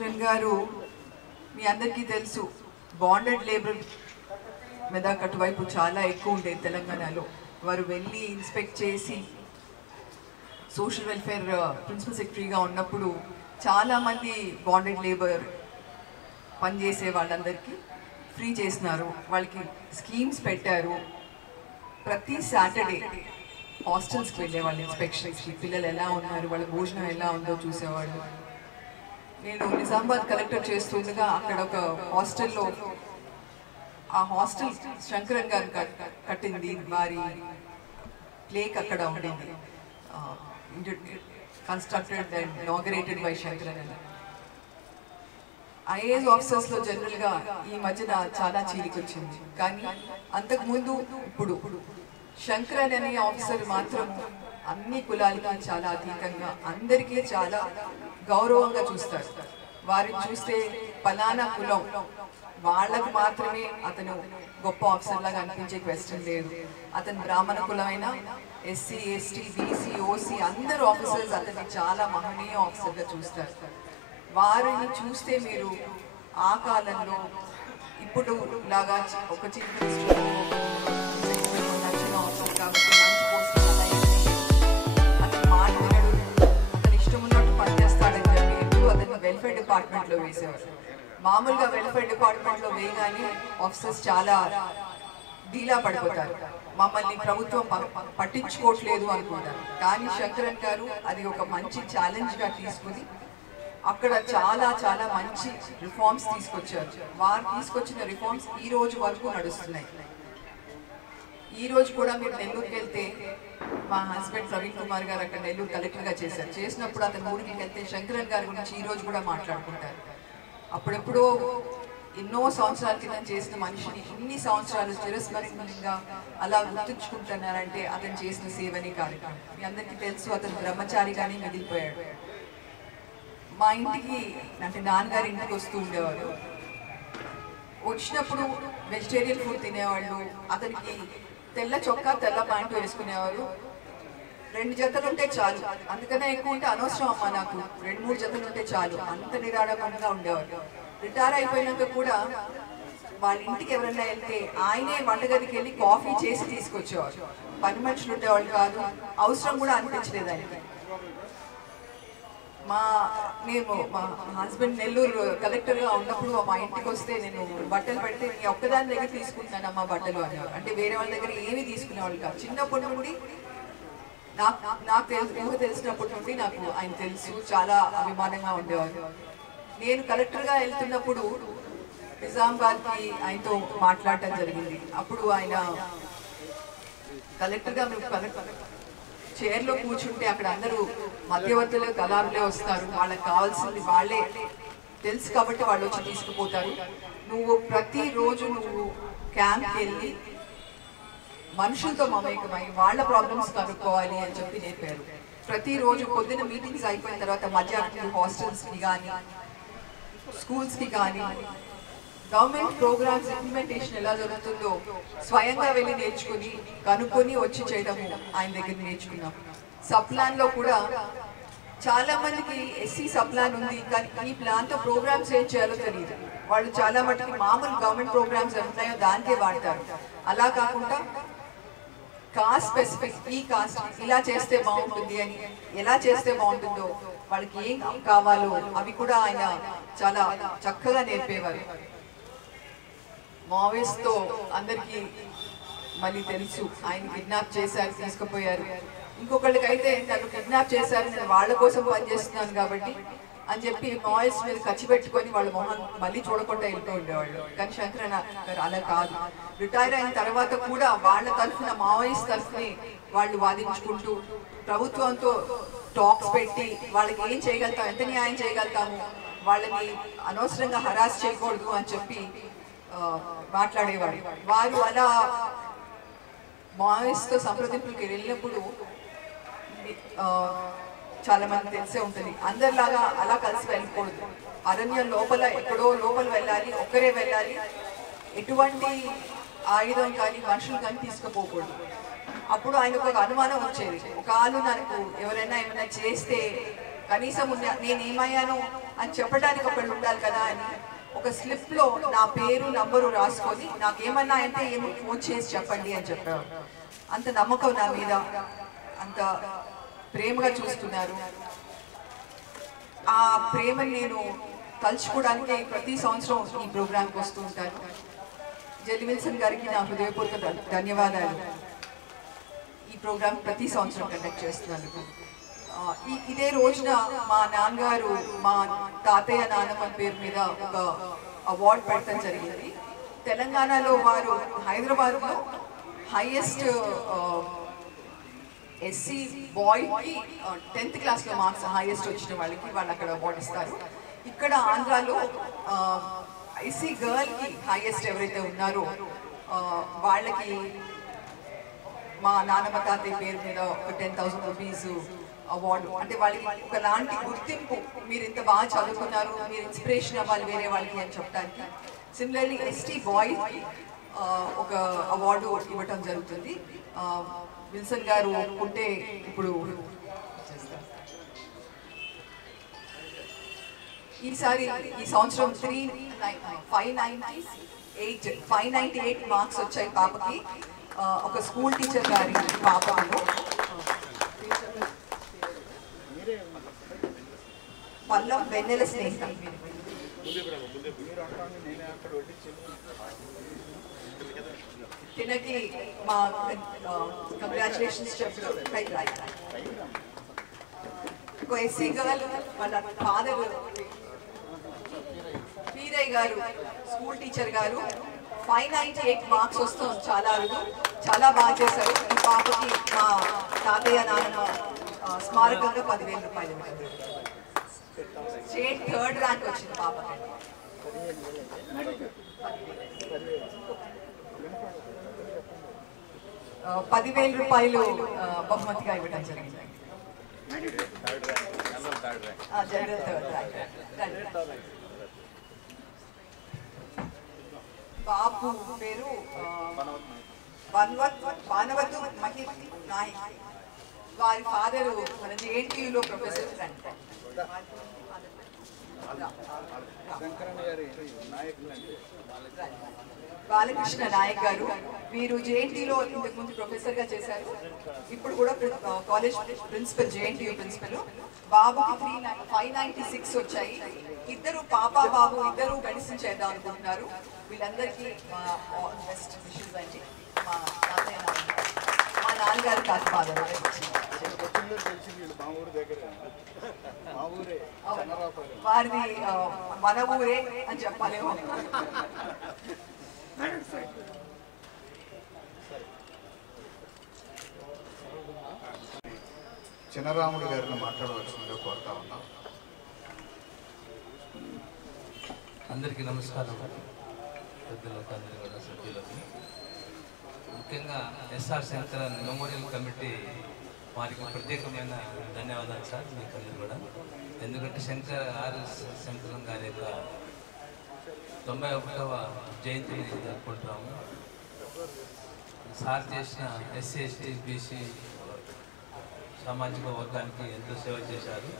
శంకరన్ గారు మీ అందరికీ తెలుసు బాండెడ్ లేబర్ మెదక్ అటువైపు చాలా ఎక్కువ ఉండేది తెలంగాణలో. వారు వెళ్ళి ఇన్స్పెక్ట్ చేసి సోషల్ వెల్ఫేర్ ప్రిన్సిపల్ సెక్రటరీగా ఉన్నప్పుడు చాలామంది బాండెడ్ లేబర్ పనిచేసే వాళ్ళందరికీ ఫ్రీ చేసినారు. వాళ్ళకి స్కీమ్స్ పెట్టారు. ప్రతి సాటర్డే హాస్టల్స్కి వెళ్ళేవాళ్ళు ఇన్స్పెక్షన్స్కి. పిల్లలు ఎలా ఉన్నారు, వాళ్ళ భోజనం ఎలా ఉందో చూసేవాళ్ళు. నేను నిజామాబాద్ కలెక్టర్ చేస్తుండగా అక్కడ ఒక హాస్టల్లో, ఆ హాస్టల్ శంకరన్ గారు కట్టింది, వారి ప్లేక్ అక్కడ ఉండింది. Constructed and inaugurated by Shankaran. IAS ఆఫీసర్స్లో జనరల్గా ఈ మధ్యన చాలా చీలికొచ్చింది. కానీ అంతకుముందు ఇప్పుడు శంకరన్ అనే ఆఫీసర్ మాత్రం అన్ని కులాలకి చాలా అతీతంగా అందరికీ చాలా గౌరవంగా చూస్తారు. వారిని చూస్తే పలానా కులం వాళ్ళకు మాత్రమే అతను గొప్ప ఆఫీసర్ లాగా అనిపించే క్వశ్చన్ లేదు. అతను బ్రాహ్మణ కులమైన ఎస్సీ, ఎస్టీ, బీసీ, ఓసీ అందరు ఆఫీసర్స్ అతన్ని చాలా మహనీయ ఆఫీసర్గా చూస్తారు. వారిని చూస్తే మీరు ఆ కాలంలో ఇప్పుడు లాగా ఒక చీఫ్ మినిస్టర్ నచ్చిన ఆఫీసర్ కాబట్టి మంచి పోస్ట్ అతను మాట వినడు, అతను ఇష్టం ఉన్నట్టు పనిచేస్తాడని చెప్పి ఎప్పుడు అతను వెల్ఫేర్ డిపార్ట్మెంట్లో వేసేవారు. మామూలుగా వెల్ఫేర్ డిపార్ట్మెంట్లో వేయగానే ఆఫీసర్స్ చాలా డీలా పడిపోతారు, మమ్మల్ని ప్రభుత్వం పట్టించుకోవట్లేదు అనుకుంటారు. కానీ శంకరన్ గారు అది ఒక మంచి ఛాలెంజ్గా తీసుకుని అక్కడ చాలా చాలా మంచి రిఫార్మ్స్ తీసుకొచ్చారు. వారు తీసుకొచ్చిన రిఫార్మ్స్ ఈ రోజు వరకు నడుస్తున్నాయి. ఈ రోజు కూడా మీరు నెల్లూరుకి వెళ్తే, మా హస్బెండ్ ప్రవీణ్ కుమార్ గారు అక్కడ నెల్లూరు కలెక్టర్గా చేశారు. చేసినప్పుడు అతను ఊరికి వెళ్తే శంకరన్ గారి గురించి ఈ రోజు కూడా మాట్లాడుకుంటారు. అప్పుడెప్పుడో ఎన్నో సంవత్సరాల కింద చేసిన మనిషిని ఇన్ని సంవత్సరాలు చిరస్మరణీయంగా అలా గుర్తుంచుకుంటున్నారంటే అతను చేసిన సేవనే కార్యక్రమం. మీ అందరికీ తెలుసు, అతను బ్రహ్మచారిగానే మిగిలిపోయాడు. మా ఇంటికి అంటే నాన్నగారి ఇంటికి వస్తూ ఉండేవారు. వచ్చినప్పుడు వెజిటేరియన్ ఫుడ్ తినేవాళ్ళు. అతనికి తెల్ల చొక్కా తెల్ల ప్యాంటు వేసుకునేవారు. 2 జతలు ఉంటే చాలు, అందుకనే ఎక్కువ ఉంటే అనవసరం అమ్మా, నాకు 2-3 జతలు ఉంటే చాలు, అంత నిరాడంగా ఉండేవారు. రిటైర్ అయిపోయినాక కూడా వాళ్ళ ఇంటికి ఎవరైనా వెళ్తే ఆయనే వంటగదికి వెళ్ళి కాఫీ చేసి తీసుకొచ్చేవారు. పని మనుషులు ఉండేవాళ్ళు కాదు, అవసరం కూడా అనిపించలేదు ఆయనకి. మా హస్బెండ్ నెల్లూరు కలెక్టర్గా ఉన్నప్పుడు మా ఇంటికి వస్తే నేను బట్టలు పెడితే నీ ఒక్కదాని దగ్గర తీసుకుంటున్నానమ్మా బట్టలు అనేవారు. అంటే వేరే వాళ్ళ దగ్గర ఏమీ తీసుకునేవాళ్ళు కాదు. చిన్నప్పటి నుండి నాకు తెలిసినప్పటి నుండి నాకు ఆయన తెలుసు, చాలా అభిమానంగా ఉండేవారు. నేను కలెక్టర్గా వెళ్తున్నప్పుడు నిజామాబాద్కి ఆయనతో మాట్లాడటం జరిగింది. అప్పుడు ఆయన కలెక్టర్గా చైర్లో కూర్చుంటే అక్కడ అందరూ మధ్యవర్తులు దళారులే వస్తారు, వాళ్ళకి కావాల్సింది వాళ్ళే తెలుసు కాబట్టి వాళ్ళు వచ్చి తీసుకుపోతారు. నువ్వు ప్రతిరోజు నువ్వు క్యాంప్కి వెళ్ళి మనుషులతో మమేకమై వాళ్ళ ప్రాబ్లమ్స్ కనుక్కోవాలి అని చెప్పి నేర్పారు. ప్రతిరోజు పొద్దున్న మీటింగ్స్ అయిపోయిన తర్వాత మధ్యాహ్నం హాస్టల్స్కి కానీ స్కూల్స్కి కానీ గవర్నమెంట్ ప్రోగ్రామ్స్ ఇంప్లిమెంటేషన్ ఎలా జరుగుతుందో స్వయంగా వెళ్ళి నేర్చుకుని కనుక్కొని వచ్చి చేయడము ఆయన దగ్గర నేర్చుకున్నాం. సప్లాన్లో కూడా చాలా మందికి ఎస్సీ సప్లాన్ ఉంది, కానీ ఈ ప్లాన్తో ప్రోగ్రామ్స్ ఏం చేయాలో తెలియదు. వాళ్ళు చాలా మటుకి మామూలు గవర్నమెంట్ ప్రోగ్రామ్స్ ఉన్నాయో దానికే వాడతారు. అలా కాకుండా కాస్ట్ స్పెసిఫిక్, ఈ కాస్ట్ ఇలా చేస్తే బాగుంటుంది అని, ఎలా చేస్తే బాగుంటుందో వాళ్ళకి ఏం కావాలో అవి కూడా ఆయన చాలా చక్కగా నేర్పేవారు. మావోయిస్ట్తో అందరికీ మళ్ళీ తెలుసు, ఆయన కిడ్నాప్ చేశారు, తీసుకుపోయారు. ఇంకొకళ్ళకైతే నన్ను కిడ్నాప్ చేశారు, నేను వాళ్ళ కోసం పనిచేస్తున్నాను కాబట్టి అని చెప్పి మావోయిస్ట్ మీద ఖర్చు పెట్టుకొని వాళ్ళ మొహం మళ్ళీ చూడకుండా వెళ్ళిపోయి ఉండేవాళ్ళు. కానీ శంకరన్ గారు అలా కాదు. రిటైర్ అయిన తర్వాత కూడా వాళ్ళ తరఫున మావోయిస్ట్ తరఫుని వాళ్ళు వాదించుకుంటూ ప్రభుత్వంతో టాక్స్ పెట్టి వాళ్ళకి ఏం చేయగలుగుతాం, ఎంత న్యాయం చేయగలుగుతాము, వాళ్ళని అనవసరంగా హరాస్ చేయకూడదు అని చెప్పి మాట్లాడేవాడు. వారు అలా మావోయిస్ట్తో సంప్రదింపులకి వెళ్ళినప్పుడు చాలా మంది తెలిసే ఉంటుంది, అందరిలాగా అలా కలిసి వెళ్ళకూడదు. అరణ్యం లోపల ఎక్కడో లోపల వెళ్ళాలి, ఒక్కరే వెళ్ళాలి, ఎటువంటి ఆయుధం కానీ మనుషులు కానీ తీసుకుపోకూడదు. అప్పుడు ఆయనకు ఒక అనుమానం వచ్చేది, ఒకవేళ నాకు ఎవరైనా ఏమైనా చేస్తే కనీసం నేనేమయ్యానో అని చెప్పడానికి ఒకళ్ళు ఉండాలి కదా అని ఒక స్లిప్లో నా పేరు నంబరు రాసుకొని నాకేమన్నా అంటే ఏమో ఫోన్ చేసి చెప్పండి అని చెప్పారు. అంత నమ్మకం నా మీద, అంత ప్రేమగా చూస్తున్నారు. ఆ ప్రేమని నేను తలుచుకోవడానికి ప్రతి సంవత్సరం ఈ ప్రోగ్రాంకి వస్తూ ఉంటాను. జెల్లి విల్సన్ గారికి నా హృదయపూర్వక ధన్యవాదాలు. ఈ ప్రోగ్రాం ప్రతి సంవత్సరం కండక్ట్ చేస్తున్నందుకు. ఇదే రోజున మా నాన్నగారు మా తాతయ్య నాన్నమ్మ పేరు మీద ఒక అవార్డు పెట్టడం జరిగింది. తెలంగాణలో వారు హైదరాబాద్లో హైయెస్ట్ ఎస్సీ బాయ్కి 10th క్లాస్లో మార్క్స్ హైయెస్ట్ వచ్చిన వాళ్ళకి వాళ్ళు అక్కడ అవార్డు ఇస్తారు. ఇక్కడ ఆంధ్రాలో ఎస్సీ గర్ల్కి హైయెస్ట్ ఎవరైతే ఉన్నారో వాళ్ళకి మా నాన్నమ్మ తాతయ్య పేరు మీద ఒక 10,000 రూపీస్ అవార్డు. అంటే వాళ్ళకి ఒకలాంటి గుర్తింపు, మీరు ఇంత బాగా చదువుకున్నారు, మీరు ఇన్స్పిరేషన్ అవ్వాలి వేరే వాళ్ళకి అని చెప్పడానికి. సిమిలర్లీ ఎస్టీ బాయ్ ఒక అవార్డు ఇవ్వటం జరుగుతుంది. విల్సన్ గారు ఒప్పుకుంటే ఇప్పుడు ఈసారి ఈ సంవత్సరం 598 మార్క్స్ వచ్చాయి పాపకి. ఒక స్కూల్ టీచర్ గారి పాపలో పల్లం వెన్నెల స్నేహితం. తినకి మా కంగ్రాచులేషన్స్ చెప్తూ ఒక ఎస్సీ గర్ల్ వాళ్ళ ఫాదర్ వీరయ్య గారు స్కూల్ టీచర్ గారు 598 మార్క్స్ వస్తాం చాలా అరుదు, చాలా బాగా చేశారు. ఈ పాపకి మా తాతయ్య నాన్నమ్మ స్మారకంగా 10,000 రూపాయలు. స్టేట్ 3rd ర్యాంక్ వచ్చింది పాపకి. 10,000 రూపాయలు బహుమతిగా ఇవ్వడం జరిగింది. General 3rd rank. బాబు పేరు బానవతు మహిత్ నాయక్. వారి ఫాదరు మన జేఎన్టీయూలో ప్రొఫెసర్. బాలకృష్ణ నాయక్ గారు వీరు జేఎన్టీలో ఇంతకుముందు ప్రొఫెసర్గా చేశారు. ఇప్పుడు కూడా కాలేజ్ ప్రిన్సిపల్, జేఎన్టీయూ ప్రిన్సిపల్. బాబుకి 596 వచ్చాయి. ఇద్దరు పాప బాబు ఇద్దరు మెడిసిన్ చేద్దాం అనుకుంటున్నారు. వీళ్ళందరికీ మా బెస్ట్ విషెస్ అండి. మా తాతయ్య మా నాన్నగారు కాదు ఫాదర్ వారిది మన ఊరే అని చెప్పాలేమో. చిన్నరాముడు గారిని మాట్లాడవలసిందిగా కోరుతా ఉన్నాం. అందరికీ నమస్కారం. పెద్దలకు అందరి కూడా సభ్యులకు ముఖ్యంగా ఎస్ఆర్ శంకరన్ మెమోరియల్ కమిటీ వారికి ప్రత్యేకమైన ధన్యవాదాలు సార్. మీకు అందరూ కూడా, ఎందుకంటే శంకరన్ గారి యొక్క 91వ జయంతిని జరుపుకుంటున్నాము. సార్ చేసిన ఎస్సీ ఎస్టీ బీసీ సామాజిక వర్గానికి ఎంతో సేవ చేశారు.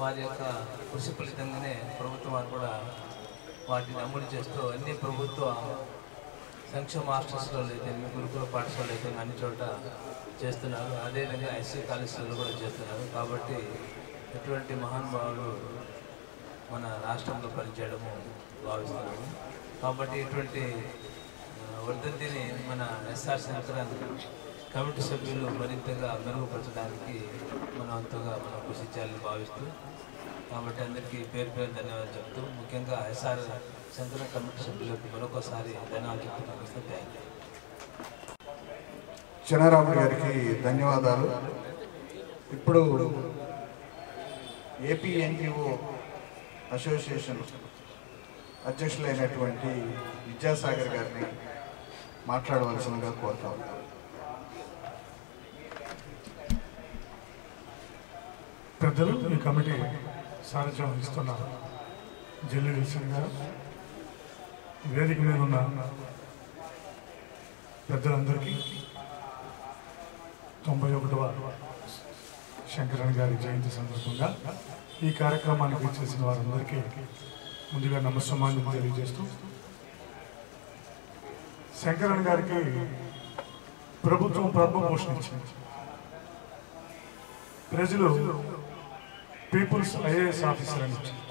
వారి యొక్క కృషి ఫలితంగానే ప్రభుత్వం వారు కూడా వాటిని అమలు చేస్తూ అన్ని ప్రభుత్వ సంక్షేమ హాస్టల్స్లో అయితే గురుకుల పాఠశాలలో అయితే అన్ని చోట చేస్తున్నారు. అదేవిధంగా ఎస్సీ కాలేజీలలో కూడా చేస్తున్నారు. కాబట్టి ఎటువంటి మహానుభావులు మన రాష్ట్రంలో పనిచేయడము భావిస్తున్నాము. కాబట్టి ఇటువంటి వర్ధంతిని మన ఎస్ఆర్ శంకరన్ కమిటీ సభ్యులు మరింతగా మెరుగుపరచడానికి మనం అంతగా మనం కృషి చేయాలని భావిస్తూ, కాబట్టి అందరికీ పేరు పేరు ధన్యవాదాలు చెప్తూ, ముఖ్యంగా ఎస్ఆర్ శంకరన్ కమిటీ సభ్యులకు మరొకసారి ధన్యవాదాలు చెప్తూ నమస్తే. Thank you. చిన్నరాముడు గారికి ధన్యవాదాలు. ఇప్పుడు ఏపీ ఎన్జిఓ అసోసియేషన్ అధ్యక్షులైనటువంటి విద్యాసాగర్ గారిని మాట్లాడవలసిందిగా కోరుతాం. పెద్దలు, ఈ కమిటీ సారథ్యం వహిస్తున్నారు జెల్లి విల్సన్ గారు, వేదిక మీద ఉన్న పెద్దలందరికీ 91వ శంకరన్ గారి జయంతి సందర్భంగా ఈ కార్యక్రమానికి వచ్చేసిన వారందరికీ ముందుగా నమస్సమాన్యం తెలియజేస్తూ, శంకరన్ గారికి ప్రభుత్వం పద్మభూషణ్ ఇచ్చింది. ప్రజలు పీపుల్స్ ఐఏఎస్ ఆఫీసర్ అని ఇచ్చింది.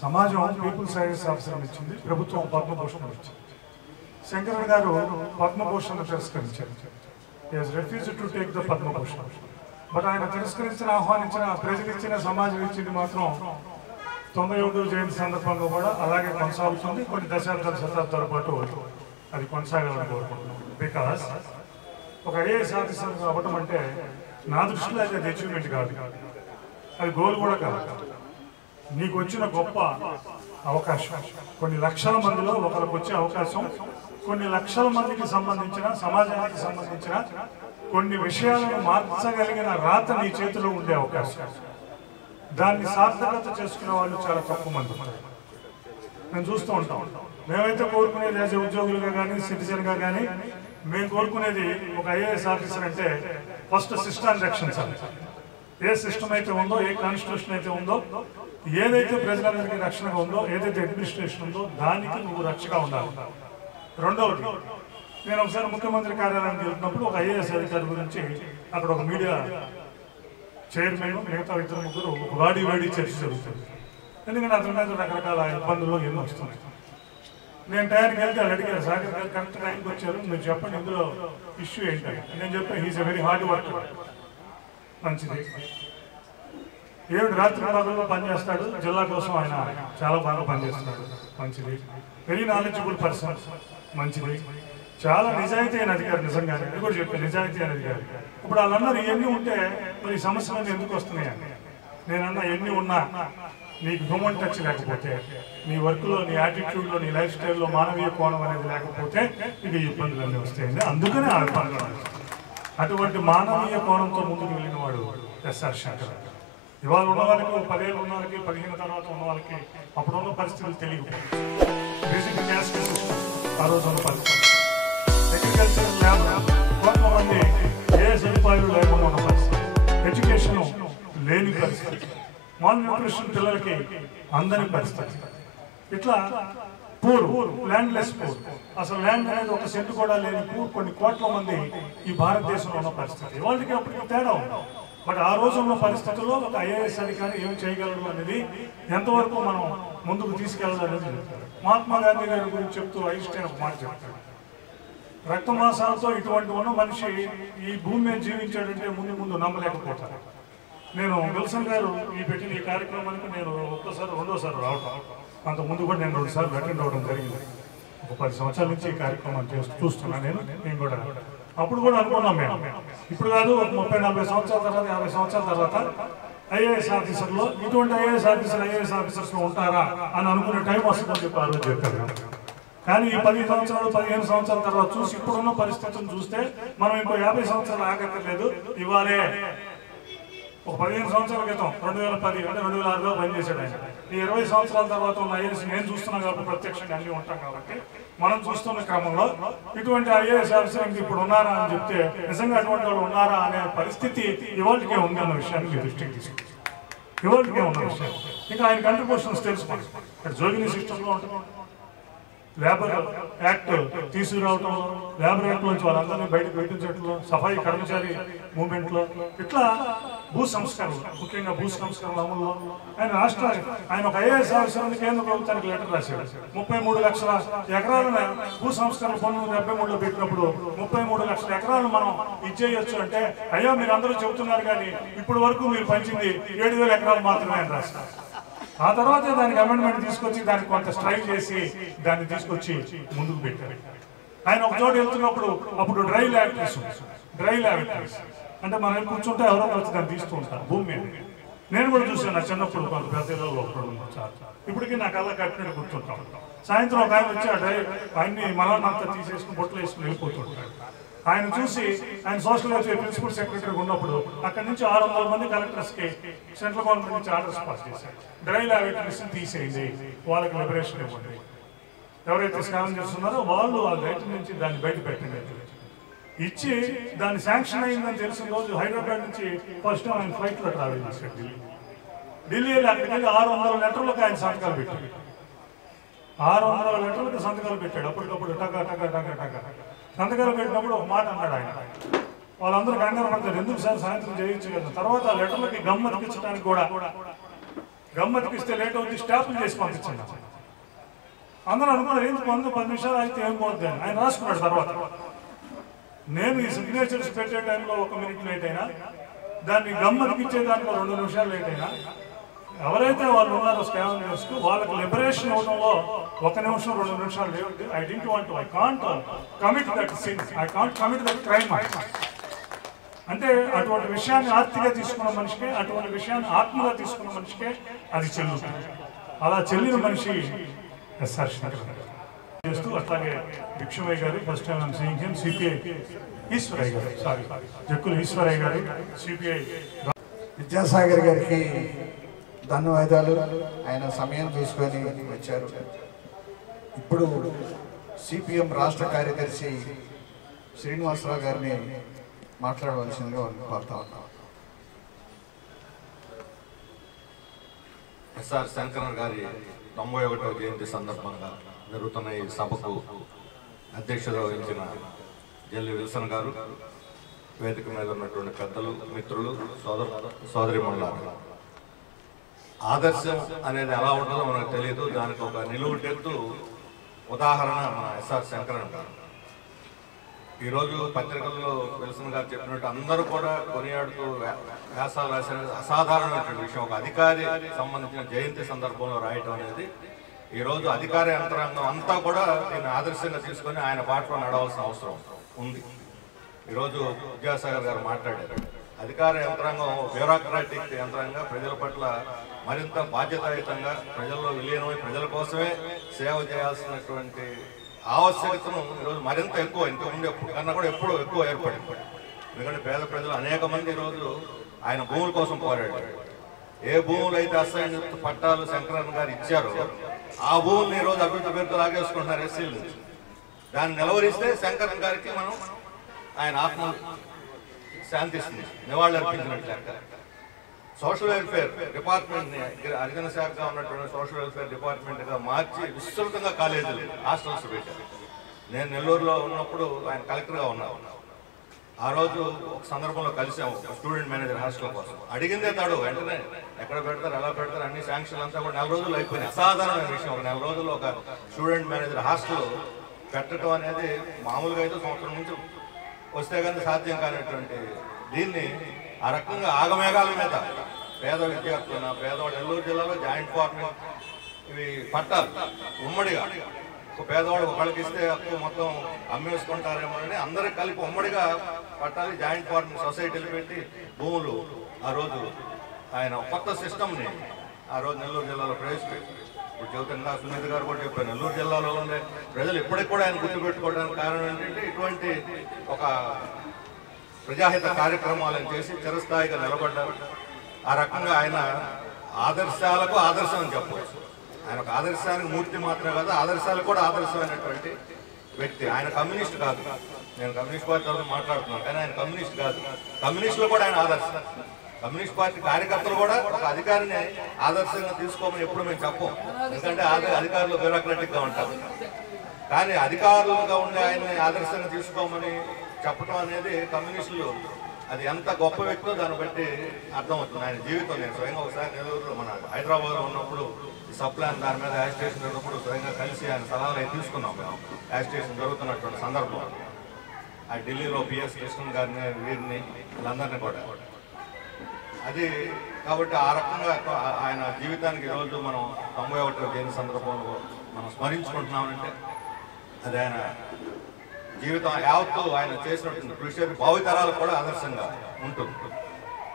సమాజం పీపుల్స్ ఐఏఎస్ ఆఫీసర్ అని ఇచ్చింది, ప్రభుత్వం పద్మభూషణ్ ఇచ్చింది. శంకరన్ గారు పద్మభూషణ్ తిరస్కరించారు. He has refused to take the Padma Bhushan. But ఆయన తిరస్కరించిన, ఆహ్వానించిన, ప్రజలు ఇచ్చిన, సమాజం ఇచ్చింది మాత్రం 91వ జయంతి సందర్భంగా కూడా అలాగే కొనసాగుతుంది. కొన్ని శతాబ్దాల పాటు అది కొనసాగాలని కోరుకుంటున్నాం. బికాస్ ఒక ఐఏఎస్ ఆఫీసర్ అవ్వటం అంటే నా దృష్టిలో అది అచీవ్మెంట్ కాదు, అది గోల్ కూడా కాదు. నీకు వచ్చిన గొప్ప అవకాశం, కొన్ని లక్షల మందిలో ఒకరికి వచ్చే అవకాశం, కొన్ని లక్షల మందికి సంబంధించిన, సమాజానికి సంబంధించిన కొన్ని విషయాలను మార్చగలిగిన రాత నీ చేతిలో ఉండే అవకాశం. దాన్ని సార్థకత చేసుకునే వాళ్ళు చాలా తక్కువ మంది మేము చూస్తూ ఉంటాం. మేమైతే కోరుకునేది యాజ్ ఉద్యోగులుగా కానీ, సిటిజన్గా కానీ, మేము కోరుకునేది ఒక ఐఏఎస్ ఆఫీసర్ అంటే ఫస్ట్ సిస్టమ్ రక్షన్స్. ఏ సిస్టమ్ అయితే ఉందో, ఏ కాన్స్టిట్యూషన్ అయితే ఉందో, ఏదైతే ప్రజలందరికీ రక్షణగా ఉందో, ఏదైతే అడ్మినిస్ట్రేషన్ ఉందో దానికి నువ్వు రక్షగా ఉండాలి. రెండవది, నేను ఒకసారి ముఖ్యమంత్రి కార్యాలయానికి వెళ్తున్నప్పుడు ఒక ఐఏఎస్ అధికారి గురించి అక్కడ ఒక మీడియా చైర్మన్, మిగతా 2-3 ఒక వాడి చర్చ జరుగుతుంది. ఎందుకంటే అతని మీద రకరకాల ఇబ్బందులు ఎన్నో వస్తున్నాయి. నేను టైంకి వెళ్తే వాళ్ళు అడిగారు, సాగర్ గారు కరెక్ట్ టైంకి వచ్చారు, మీరు చెప్పండి ఇందులో ఇష్యూ ఏంటంటే. నేను చెప్పాను, he is a very hard worker. మంచిది. 7 రాత్రి పగల్లో పనిచేస్తాడు, జిల్లా కోసం ఆయన చాలా బాగా పనిచేస్తున్నాడు. మంచిది. Very knowledgeable person. మంచిది. చాలా నిజాయితీ అయిన అధికారి. నిజంగానే ఇది కూడా చెప్పాను, నిజాయితీ అయిన అధికారి. ఇప్పుడు వాళ్ళన్నారు ఇవన్నీ ఉంటే మరి సమస్యలు ఎందుకు వస్తున్నాయని. నేనన్నా ఎన్ని ఉన్నా నీకు హ్యూమన్ టచ్ లేకపోతే, నీ వర్క్లో, నీ యాటిట్యూడ్లో, నీ లైఫ్ స్టైల్లో మానవీయ కోణం అనేది లేకపోతే ఇది ఇబ్బందులన్నీ వస్తాయండి. అందుకనే ఆ ఇబ్బందులు. అటువంటి మానవీయ కోణంతో ముందుకు వెళ్ళిన వాడు ఎస్ఆర్ శంకర్. ఇవాళ ఉన్న వాళ్ళకి 10 ఏళ్ళు ఉన్న వాళ్ళకి, 15 తర్వాత ఉన్న వాళ్ళకి అప్పుడున్న పరిస్థితులు తెలియదు. బేసిక్ గ్యాస్ ఆ రోజు ఉన్న పరిస్థితి, అగ్రికల్చర్ ల్యాబ్ కొంతమంది ఏ సదుపాయాలు లేకుండా ఉన్న పరిస్థితి, ఎడ్యుకేషన్ లేని పరిస్థితి, మాల్ న్యూట్రిషన్ పిల్లలకి అందని పరిస్థితి. ఇట్లా పూర్, ల్యాండ్లెస్ పూర్, అసలు ల్యాండ్ అనేది ఒక సెంటు కూడా లేని పూర్ కొన్ని కోట్ల మంది ఈ భారతదేశంలో ఉన్న పరిస్థితి. వాళ్ళకి అప్పటికి తేడా ఉంది. బట్ ఆ రోజు ఉన్న పరిస్థితుల్లో ఒక ఐఏఎస్ అధికారి ఏం చేయగలరు అనేది, ఎంతవరకు మనం ముందుకు తీసుకెళ్ళాలనేది. మహాత్మా గాంధీ గారి గురించి చెప్తూ ఐన్స్టైన్ ఒక మాట చెప్తాడు, రక్తమాసాలతో ఇటువంటి ఉన్న మనిషి ఈ భూమి మీద జీవించాడంటే ముందు నమ్మలేకపోతారు. నేను విల్సన్ గారు పెట్టిన ఈ కార్యక్రమానికి నేను రెండోసారి రావటం, అంత ముందు కూడా నేను 2 సార్లు అటెండ్ అవ్వడం జరిగింది. ఒక 10 సంవత్సరాల నుంచి ఈ కార్యక్రమాన్ని చూస్తున్నాను నేను కూడా. అప్పుడు కూడా అనుకున్నాం మేము, ఇప్పుడు కాదు, ఒక 30-40 సంవత్సరాల తర్వాత, 50 సంవత్సరాల తర్వాత ఐఏఎస్ ఆఫీసర్లో ఇటువంటి ఐఏఎస్ ఆఫీసర్స్లో ఉంటారా అని అనుకునే టైం వస్తుందని చెప్పి ఆ రోజు చెప్పారు. కానీ ఈ 10 సంవత్సరాలు, 15 సంవత్సరాల తర్వాత చూసి, ఇప్పుడున్న పరిస్థితులను చూస్తే మనం ఇంకో 50 సంవత్సరాలు ఆగక్కర్లేదు. ఇవాళే ఒక 15 సంవత్సరాల క్రితం 2010 అంటే 2006లో పనిచేశాడు ఆయన. ఈ 20 సంవత్సరాల తర్వాత ఉన్న ఐఏఎస్ నేను చూస్తున్నాను కాబట్టి, ప్రత్యక్షంగా అన్ని ఉంటాం కాబట్టి, మనం చూస్తున్న క్రమంలో ఇటువంటి ఐఏఎస్ ఆఫీసర్ ఇప్పుడు ఉన్నారా అని చెప్తే, నిజంగా అటువంటి వాళ్ళు ఉన్నారా అనే పరిస్థితి ఇవాళకే ఉంది అన్న విషయాన్ని మీ దృష్టికి తీసుకుంటాం. ఇవాళకే ఉన్న విషయం. ఇంకా ఆయన కంట్రిబ్యూషన్స్ తెలుసుకోండి. ఇక్కడ జోగిని సిస్టంలో ఉంటుంది, లేబర్ యాక్ట్ తీసుకురావటంలో, లేబర్ యాక్ట్ నుంచి వాళ్ళందరినీ బయటకు పెట్టించడంలో, సఫాయి కర్మచారి మూవ్మెంట్లో, ఇట్లా భూ సంస్కరణలు, ముఖ్యంగా భూ సంస్కరణల అమలులో ఆయన ఒక ఐఏఎస్ ఆఫీసర్ కేంద్ర ప్రభుత్వానికి లెటర్ రాశాడు. 33 లక్షల ఎకరాలను భూ సంస్కరణ 1973లో పెట్టినప్పుడు 33 లక్షల ఎకరాలు మనం ఇచ్చేయచ్చు అంటే, అయ్యో మీరు అందరూ చెబుతున్నారు కానీ ఇప్పటి వరకు మీరు పంచింది 7,000 ఎకరాలు మాత్రమే అని రాశారు. ఆ తర్వాత దానికి అమెండ్మెంట్ తీసుకొచ్చి దానికి కొంత స్ట్రైక్ చేసి దాన్ని తీసుకొచ్చి ముందుకు పెట్టారు. ఆయన ఒక చోట వెళ్తున్నప్పుడు అప్పుడు డ్రై ల్యాబరేటరీస్ అంటే మనం కూర్చుంటే ఎవరో వచ్చి దాన్ని తీస్తూ ఉంటారు భూమి మీద. నేను కూడా చూసాను నా చిన్నప్పుడు, కొంత పెద్దలలో ఇప్పటికీ నాకు అలా కట్టినట్టు కూర్చుంటాం. సాయంత్రం ఒక ఆయన వచ్చి ఆయన్ని మనంతా తీసేసుకుని బొట్టలు వేసుకుని వెళ్ళిపోతుంటాడు. ఆయన చూసి, ఆయన సోషల్ వెల్ఫేర్ ప్రిన్సిపల్ సెక్రటరీ ఉన్నప్పుడు అక్కడి నుంచి 600 మంది కలెక్టర్స్కి సెంట్రల్ గవర్నమెంట్ నుంచి ఆర్డర్స్ పాస్ చేశారు. డ్రై ల్యాబరేటరీస్ తీసేయండి, వాళ్ళకి లిబరేషన్ ఇవ్వండి, ఎవరైతే స్నానం చేస్తున్నారో వాళ్ళు ఆ రైతు నుంచి దాన్ని బయట పెట్టండి. ఇచ్చి దాన్ని శాంక్షన్ అయిందని తెలిసిన రోజు హైదరాబాద్ నుంచి ఫస్ట్ టైం ఆయన ఫ్లైట్లో ట్రావెల్ చేశాడు ఢిల్లీలో. అక్కడికి వెళ్ళి 600 లెటర్లకు ఆయన సంతకాలు పెట్టాడు. 600 లెటర్లకు సంతకాలు పెట్టాడు. అప్పటికప్పుడు టకా టకా టకా టకా సంతకాలు పెట్టినప్పుడు ఒక మాట అన్నాడు ఆయన. వాళ్ళందరూ కంగారు పడతారు, ఎందుకు సార్ సాయంత్రం చేయొచ్చు కదా. తర్వాత ఆ లెటర్లకి గమ్మతికించడానికి కూడా గమ్మతికిస్తే లేట్ అవుతుంది, స్టాంపులు చేసి పంపించండి. అందరూ అనుకున్నారు ఎందుకు 10 నిమిషాలు అయితే ఏం పోతుంది అని. ఆయన రాసుకున్నాడు తర్వాత, నేను ఈ సిగ్నేచర్స్ పెట్టే టైంలో 1 మినిట్ లేట్ అయినా, దాన్ని గమ్మతికిచ్చే దాంట్లో 2 నిమిషాలు లేట్ అయినా, ఎవరైతే వాళ్ళు ఉన్నారో స్కావెంజర్స్ వాళ్ళకి లిబరేషన్ అవడంలో 1 నిమిషం 2 నిమిషాలు లేవు. I didn't want I can't commit that sin, I can't commit that crime. అంటే అటువంటి విషయాన్ని ఆర్తిగా తీసుకున్న మనిషికే, అటువంటి విషయాన్ని ఆత్మగా తీసుకున్న మనిషికే అది చెల్లుతుంది. అలా చెల్లిన మనిషి ఎస్ఆర్ శంకర్ చేస్తూ, అట్లాగే Bhikshamaiah garu first time seeing him, CPI Eshwaraiah garu, sorry Jakkula Eshwaraiah గారు సిపిఐ. విద్యాసాగర్ గారికి ధన్యవాదాలు. ఆయన సమయం తీసుకొని వచ్చారు. ఇప్పుడు సిపిఎం రాష్ట్ర కార్యదర్శి శ్రీనివాసరావు గారిని మాట్లాడవలసిందిగా కోరుతా ఉన్నాం. ఎస్ఆర్ శంకరన్ గారి 91వ జయంతి సందర్భంగా జరుగుతున్న ఈ సభకు అధ్యక్షత వహించిన జల్లి విల్సన్ గారు, వేదిక మీద ఉన్నటువంటి పెద్దలు, మిత్రులు, సోదరిమణులారా, ఆదర్శం అనేది ఎలా ఉంటుందో మనకు తెలియదు. దానికి ఒక నిలువుటెత్తు ఉదాహరణ మన ఎస్ఆర్ శంకరన్ గారు. ఈరోజు పత్రికల్లో విల్సన్ గారు చెప్పినట్టు అందరూ కూడా కొనియాడుతూ వ్యాసాలు రాసిన అసాధారణమైన విషయం. ఒక అధికారి సంబంధించిన జయంతి సందర్భంలో రాయటం అనేది ఈరోజు అధికార యంత్రాంగం అంతా కూడా దీన్ని ఆదర్శంగా తీసుకొని ఆయన బాటలో నడవాల్సిన అవసరం ఉంది. ఈరోజు విద్యాసాగర్ గారు మాట్లాడారు, అధికార యంత్రాంగం బ్యూరోక్రాటిక్ యంత్రాంగంగా ప్రజల పట్ల మరింత బాధ్యతాయుతంగా ప్రజల్లో విలీనమై ప్రజల కోసమే సేవ చేయాల్సినటువంటి ఆవశ్యకతను ఈరోజు మరింత ఎక్కువ, ఇంతకుముందు కన్నా కూడా ఎప్పుడూ ఎక్కువ ఏర్పడింది. ఎందుకంటే పేద ప్రజలు అనేక మంది ఈరోజు ఆయన భూముల కోసం పోరాడారు. ఏ భూములు అయితే అసైన్ పట్టాలు శంకరన్ గారు ఇచ్చారో ఆ భూముల్ని ఈరోజు అభివృద్ధి పేరుతో లాగేసుకుంటున్నారు ఎస్సీల నుంచి. దాన్ని నిలవరిస్తే శంకరన్ గారికి మనం ఆయన ఆత్మ శాంతిస్తుంది, నివాళులు అర్పించినట్లే. సోషల్ వెల్ఫేర్ డిపార్ట్మెంట్ని హరిజన శాఖగా ఉన్నటువంటి సోషల్ వెల్ఫేర్ డిపార్ట్మెంట్గా మార్చి విస్తృతంగా కాలేజీలు, హాస్టల్స్ పెట్టారు. నేను నెల్లూరులో ఉన్నప్పుడు ఆయన కలెక్టర్గా ఉన్నారు. ఆ రోజు ఒక సందర్భంలో కలిసాము స్టూడెంట్ మేనేజర్ హాస్టల్ కోసం. అడిగిందే తాడు వెంటనే ఎక్కడ పెడతారు, ఎలా పెడతారు, అన్ని శాంక్షన్ అంతా కూడా 4 రోజులు అయిపోయినాయి. అసాధారణమైన విషయం. ఒక 4 రోజుల్లో ఒక స్టూడెంట్ మేనేజర్ హాస్టల్ పెట్టడం అనేది మామూలుగా అయితే సంవత్సరం నుంచి వస్తే కానీ సాధ్యం కానిటువంటి దీన్ని ఆ రకంగా ఆగమేఘాల మీద పేద విద్యార్థులు, పేదవాడు నెల్లూరు జిల్లాలో జాయింట్ ఫార్మింగ్ ఇవి పట్టాలు ఉమ్మడిగా ఒక పేదవాడు ఒకళ్ళకి ఇస్తే అప్పు మొత్తం అమ్మేసుకుంటారేమో అని అందరూ కలిపి ఉమ్మడిగా పట్టాలి, జాయింట్ ఫార్మింగ్ సొసైటీలు పెట్టి భూములు ఆ రోజు ఆయన కొత్త సిస్టమ్ని ఆ రోజు నెల్లూరు జిల్లాలో ప్రవేశపెట్టారు. ఇప్పుడు చౌతంగా సునీత గారు కూడా చెప్పారు, నెల్లూరు జిల్లాలో ఉండే ప్రజలు ఇప్పటికి కూడా ఆయన గుర్తుపెట్టుకోవడానికి కారణం ఏంటంటే ఇటువంటి ఒక ప్రజాహిత కార్యక్రమాలను చేసి చిరస్థాయిగా నిలబడ్డారు. ఆ రకంగా ఆయన ఆదర్శాలకు ఆదర్శం అని చెప్పవచ్చు. ఆయన ఒక ఆదర్శానికి మూర్తి మాత్రమే కాదు, ఆదర్శాలకు కూడా ఆదర్శమైనటువంటి వ్యక్తి. ఆయన కమ్యూనిస్ట్ కాదు, నేను కమ్యూనిస్ట్ పార్టీ తరఫున మాట్లాడుతున్నాను, కానీ ఆయన కమ్యూనిస్ట్ కాదు. కమ్యూనిస్టులు కూడా ఆయన ఆదర్శం. కమ్యూనిస్ట్ పార్టీ కార్యకర్తలు కూడా ఒక అధికారిని ఆదర్శంగా తీసుకోమని ఎప్పుడు మేము చెప్పం, ఎందుకంటే అధికారులు బ్యూరోక్రాటిక్గా ఉంటారు. కానీ అధికారులుగా ఉండే ఆయన్ని ఆదర్శంగా తీసుకోమని చెప్పడం అనేది కమ్యూనిస్టులు అది ఎంత గొప్ప వ్యక్తో దాన్ని బట్టి అర్థమవుతుంది. ఆయన జీవితం నేను స్వయంగా ఒకసారి నెల్లూరులో మన హైదరాబాద్లో ఉన్నప్పుడు ఈ సప్లాన్ దాని మీద యాజిటేషన్ జరిగినప్పుడు స్వయంగా కలిసి ఆయన సలహాలు అయితే తీసుకున్నాం మేము. యాజిటేషన్ జరుగుతున్నటువంటి సందర్భం ఆ ఢిల్లీలో పిఎస్ కృష్ణన్ గారిని, వీరిని, వీళ్ళందరినీ కూడా అది. కాబట్టి ఆ రకంగా ఆయన జీవితానికి ఈరోజు మనం 91వ జయంతి సందర్భంలో మనం స్మరించుకుంటున్నామంటే అది ఆయన జీవితం యావత్తు ఆయన చేసినటువంటి కృషి భావితరాలకు కూడా ఆదర్శంగా ఉంటుంది.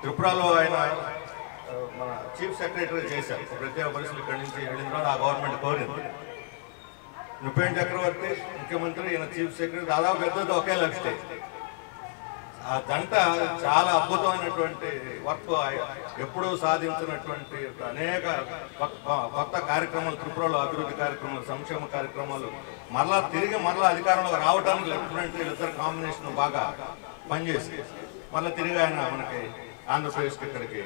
త్రిపురలో ఆయన మన చీఫ్ సెక్రటరీ చేశారు. ప్రత్యేక పరిస్థితులు ఇక్కడి నుంచి వెళ్ళిన తర్వాత ఆ గవర్నమెంట్ కోరింది. నృపేన్ చక్రవర్తి ముఖ్యమంత్రి, ఈయన చీఫ్ సెక్రటరీ, దాదాపు పెద్దది ఒకే లైఫ్ స్టైల్. ఆ జంట చాలా అద్భుతమైనటువంటి వర్క్, ఎప్పుడూ సాధించినటువంటి అనేక కొత్త కార్యక్రమాలు, త్రిపురలో అభివృద్ధి కార్యక్రమాలు, సంక్షేమ కార్యక్రమాలు, మరలా అధికారంలో రావడానికి లెఫ్టినెంట్ వీళ్ళిద్దరు కాంబినేషన్ బాగా పనిచేసి మళ్ళీ తిరిగి ఆయన మనకి ఆంధ్రప్రదేశ్కి ఇక్కడికి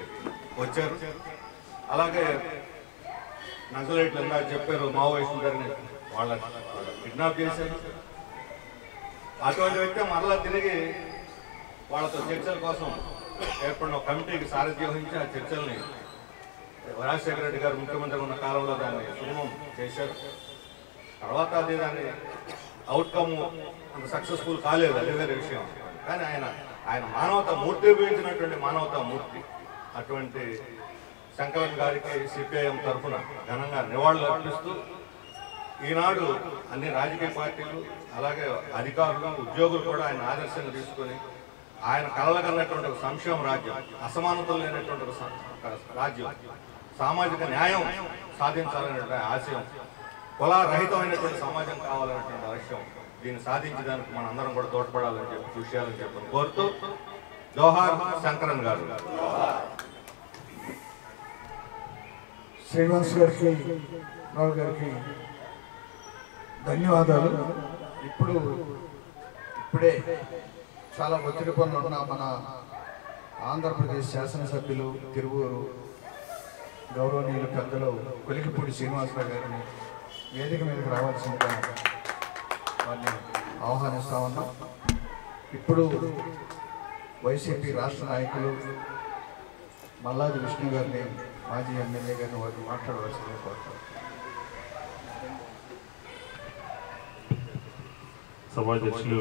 వచ్చారు. అలాగే నక్సలైట్లు ఇందాక చెప్పారు, మావోయిస్టులని వాళ్ళ కిడ్నాప్ చేశారు. అటువంటి వ్యక్తి మరలా తిరిగి వాళ్ళతో చర్చల కోసం ఏర్పడిన ఒక కమిటీకి సారథ్యం వహించి ఆ చర్చల్ని రాజశేఖర రెడ్డి గారు ముఖ్యమంత్రి ఉన్న కాలంలో దాన్ని సుగమం చేశారు. తర్వాత అది దాని అవుట్కమ్ అంత సక్సెస్ఫుల్ కాలేదు, అదే వేరే విషయం. కానీ ఆయన మానవతా మూర్తి ఉపయోగించినటువంటి మానవతా మూర్తి. అటువంటి శంకరన్ గారికి సిపిఐఎం తరఫున ఘనంగా నివాళులు అర్పిస్తూ ఈనాడు అన్ని రాజకీయ పార్టీలు అలాగే అధికారులు, ఉద్యోగులు కూడా ఆయన ఆదర్శంగా తీసుకొని ఆయన కలలుగన్నటువంటి ఒక సంక్షేమ రాజ్యం, అసమానతలు లేనటువంటి ఒక రాజ్యం, సామాజిక న్యాయం సాధించాలనేటువంటి ఆశయం, కులరహితమైనటువంటి సమాజం కావాలనేటువంటి ఆశయం, దీన్ని సాధించడానికి మనందరం కూడా తోడ్పడాలని చెప్పి కృషి చేయాలని చెప్పి కోరుతూ జోహార్ శంకరన్ గారు. శ్రీనివాస్ గారికి, రావు గారికి ధన్యవాదాలు. ఇప్పుడే చాలా ఒత్తిడి పనులు ఉన్న మన ఆంధ్రప్రదేశ్ శాసనసభ్యులు తిరువూరు గౌరవనీయులు పెద్దలు కొలికిపూడి శ్రీనివాసరావు గారిని వేదిక మీదకి రావాల్సిందిగా వారిని ఆహ్వానిస్తా ఉన్నాం. ఇప్పుడు వైసీపీ రాష్ట్ర నాయకులు మల్లాది విష్ణు గారిని, మాజీ ఎమ్మెల్యే గారిని వారిని మాట్లాడవలసిందిగా కోరుతారు. సభాధ్యక్షులు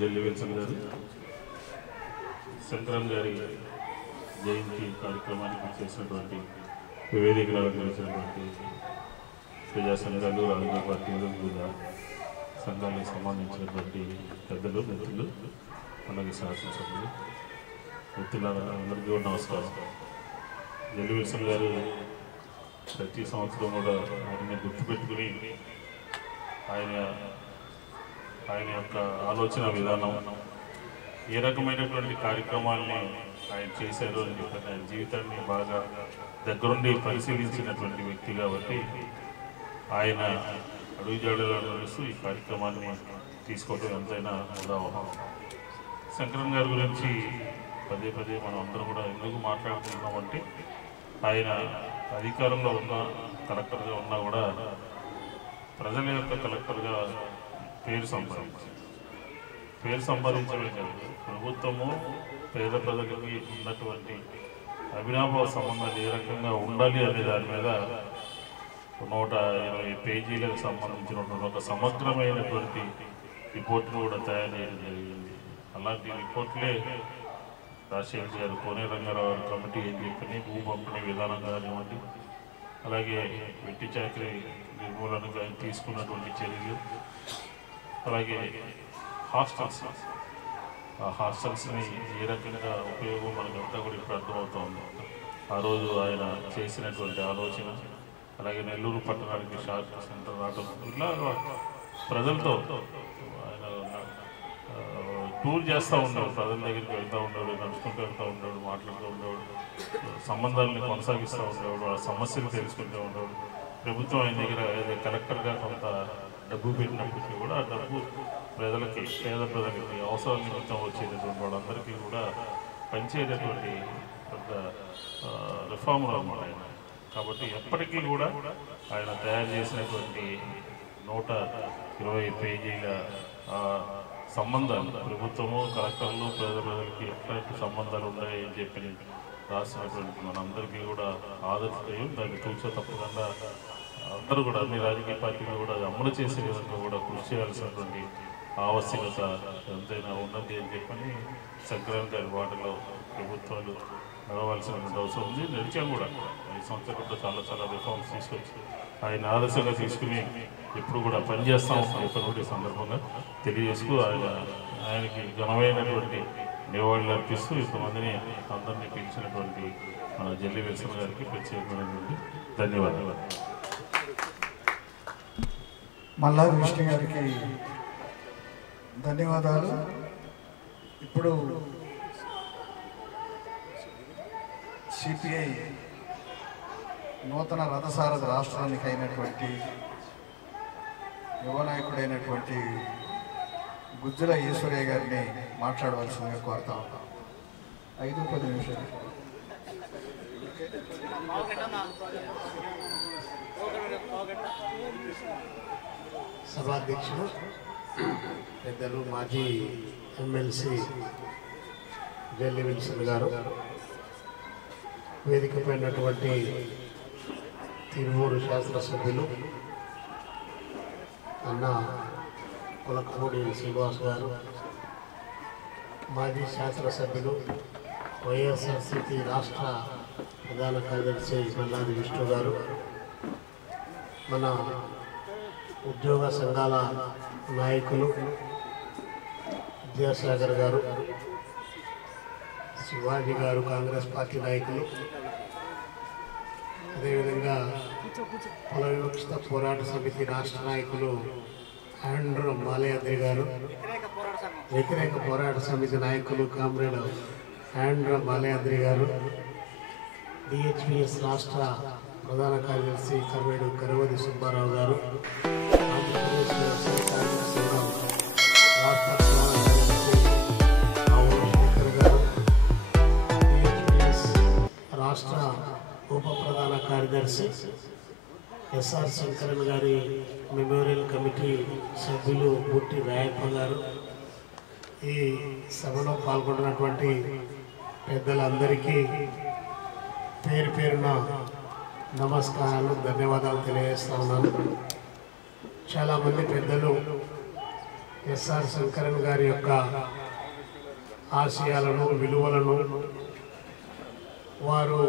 జల్లి విల్సన్ గారు, శంకరన్ గారి జయంతి కార్యక్రమానికి చేసినటువంటి వేదికలు అలంకరించినటువంటి ప్రజా సంఘాలు, రాజకీయ పార్టీలు, వివిధ సంఘాలకు సంబంధించినటువంటి పెద్దలు, మిత్రులు, అలాగే శాసనసభ్యులు, మిత్రులందరికీ కూడా నమస్కారం. జల్లి విల్సన్ గారు ప్రతి సంవత్సరం కూడా ఆయన్ని గుర్తుపెట్టుకుని ఆయన యొక్క ఆలోచన విధానం, ఏ రకమైనటువంటి కార్యక్రమాల్ని ఆయన చేశారు అని చెప్పి ఆయన జీవితాన్ని బాగా దగ్గరుండి పరిశీలించినటువంటి వ్యక్తి కాబట్టి ఆయన అడుగుజాడలో నడుస్తూ ఈ కార్యక్రమాన్ని తీసుకోవడం ఎంతైనా ఉదాహరణ. శంకరన్ గారి గురించి పదే మనం అందరం కూడా ఎందుకు మాట్లాడుతున్నామంటే, ఆయన అధికారంలో ఉన్న కలెక్టర్గా ఉన్నా కూడా ప్రజల యొక్క కలెక్టర్గా పేరు సంపాదించడమే కాదు, ప్రభుత్వము పేద ప్రజలకి ఉన్నటువంటి అవినాభావ సంబంధాలు ఏ రకంగా ఉండాలి అనే దాని మీద 120 పేజీలకు సంబంధించినటువంటి ఒక సమగ్రమైనటువంటి రిపోర్ట్ను కూడా తయారు చేయడం జరిగింది. అలాంటి రిపోర్ట్లే రాజశేఖర్ గారు, కోనే రంగారావు గారు కమిటీ ఏం చెప్పని భూ పంపిణీ విధానం కానివ్వండి, అలాగే వెట్టి చాకరీ నిర్మూలనగా తీసుకున్నటువంటి చర్యలు, అలాగే హాస్టల్స్ని ఏ రకంగా ఉపయోగం మనకంతా కూడా ఇప్పుడు అర్థమవుతుంది. ఆ రోజు ఆయన చేసినటువంటి ఆలోచన, అలాగే నెల్లూరు పట్టణానికి షార్ట్ సెంటర్ రావడం, ఇట్లా ప్రజలతో ఆయన టూర్ చేస్తూ ఉండేవాడు, ప్రజల దగ్గరికి వెళ్తూ ఉండేవాడు, నడుచుకుంటూ వెళ్తూ ఉండేవాడు, మాట్లాడుతూ ఉండేవాడు, సంబంధాలను కొనసాగిస్తూ ఉండేవాడు, ఆ సమస్యలు తెలుసుకుంటూ ఉండేవాడు. ప్రభుత్వం ఆయన దగ్గర కలెక్టర్గా కొంత డబ్బు పెట్టినప్పటికీ కూడా ఆ డబ్బు ప్రజలకి, పేద ప్రజలకి అవసరం నిమిత్తం వచ్చేటటువంటి వాళ్ళందరికీ కూడా పనిచేయటువంటి పెద్ద రిఫార్మర్ అన్నమాట ఆయన. కాబట్టి ఎప్పటికీ కూడా ఆయన తయారు చేసినటువంటి 120 పేజీల సంబంధాలు, ప్రభుత్వము, కలెక్టర్లు, పేద ప్రజలకి ఎట్లాంటి సంబంధాలు ఉన్నాయని చెప్పి రాసినటువంటి మనందరికీ కూడా ఆదర్శం. దాన్ని తూచా తప్పకుండా అందరూ కూడా, అన్ని రాజకీయ పార్టీలు కూడా అమలు చేసే విధంగా కూడా కృషి చేయాల్సినటువంటి ఆవశ్యకత ఎంతైనా ఉన్నది అని చెప్పని శంకరన్ గారి వాటిలో ప్రభుత్వాలు నడవాల్సినటువంటి అవసరం ఉంది. నడిచాం కూడా. ఈ సంవత్సరం కూడా చాలా రిఫార్మ్స్ తీసుకొచ్చి ఆయన ఆదర్శంగా తీసుకుని ఎప్పుడు కూడా పనిచేస్తాం చెప్పినటువంటి సందర్భంగా తెలియజేస్తూ ఆయనకి ఘనమైనటువంటి నివాళులు అర్పిస్తూ ఇంతమందిని అందరినీ పిలిచినటువంటి మన జల్లి విల్సన్ గారికి ప్రత్యేకమైనటువంటి ధన్యవాదాలు. మల్లాది విష్ణు గారికి ధన్యవాదాలు. ఇప్పుడు ఇప్పుడు సిపిఐ నూతన రథసారథి రాష్ట్రానికి అయినటువంటి యువ నాయకుడైనటువంటి గుజ్జుల ఈశ్వరయ్య గారిని మాట్లాడవలసిందిగా కోరుతా ఉన్నాం. 5-10 నిమిషాలు. సభాధ్యక్షులు పెద్దలు మాజీ ఎమ్మెల్సీ జల్లి విల్సన్ గారు, వేదికపైనటువంటి తిరువూరు శాసనసభ్యులు అన్న కులకపూడి శ్రీనివాస్ గారు, మాజీ శాసనసభ్యులు వైఎస్ఆర్సీపీ రాష్ట్ర ప్రధాన కార్యదర్శి మల్లాది విష్ణు గారు, మన ఉద్యోగ సంఘాల నాయకులు విద్యాసాగర్ గారు, శివాజీ గారు కాంగ్రెస్ పార్టీ నాయకులు, అదేవిధంగా కుల వివక్షత పోరాట సమితి రాష్ట్ర నాయకులు ఆండ్రూ మాలయాద్రి గారు, వ్యతిరేక పోరాట సమితి నాయకులు కామ్రేడ్ ఆండ్రూ మాలయాద్రి గారు, డిహెచ్పిఎస్ రాష్ట్ర ప్రధాన కార్యదర్శి కర్వేడు కరవది సుబ్బారావు గారు, ఆంధ్రప్రదేశ్ వ్యవసాయ కాంగ్రెస్ సంఘం రాష్ట్ర ప్రధాన కార్యదర్శి ఆవుల శేఖర్ గారు, డిహెచ్పిఎస్ రాష్ట్ర ఉప ప్రధాన కార్యదర్శి ఎస్ఆర్ శంకరన్ గారి మెమోరియల్ కమిటీ సభ్యులు బుట్టి రాయప్ప గారు, ఈ సభలో పాల్గొన్నటువంటి పెద్దలందరికీ పేరు పేరున నమస్కారాలు, ధన్యవాదాలు తెలియజేస్తా ఉన్నాను. చాలామంది పెద్దలు ఎస్ఆర్ శంకరన్ గారి యొక్క ఆశయాలను, విలువలను, వారు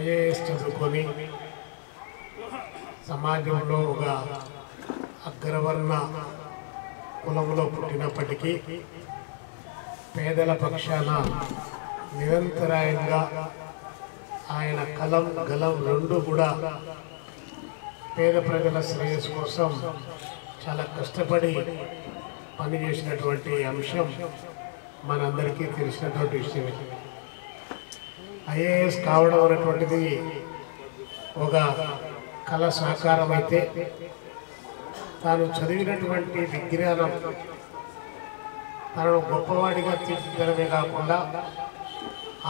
ఐఏఎస్ చదువుకొని సమాజంలో ఒక అగ్రవర్ణ కులంలో పుట్టినప్పటికీ పేదల పక్షాన నిరంతరాయంగా ఆయన కలం గలం రెండు కూడా పేద ప్రజల శ్రేయస్సు కోసం చాలా కష్టపడి పనిచేసినటువంటి అంశం మనందరికీ తెలిసినటువంటి విషయమే. ఐఏఎస్ కావడం అనేటువంటిది ఒక కళ సాకారం అయితే, తాను చదివినటువంటి విజ్ఞానం తనను గొప్పవాడిగా తీర్చిదిద్దడమే కాకుండా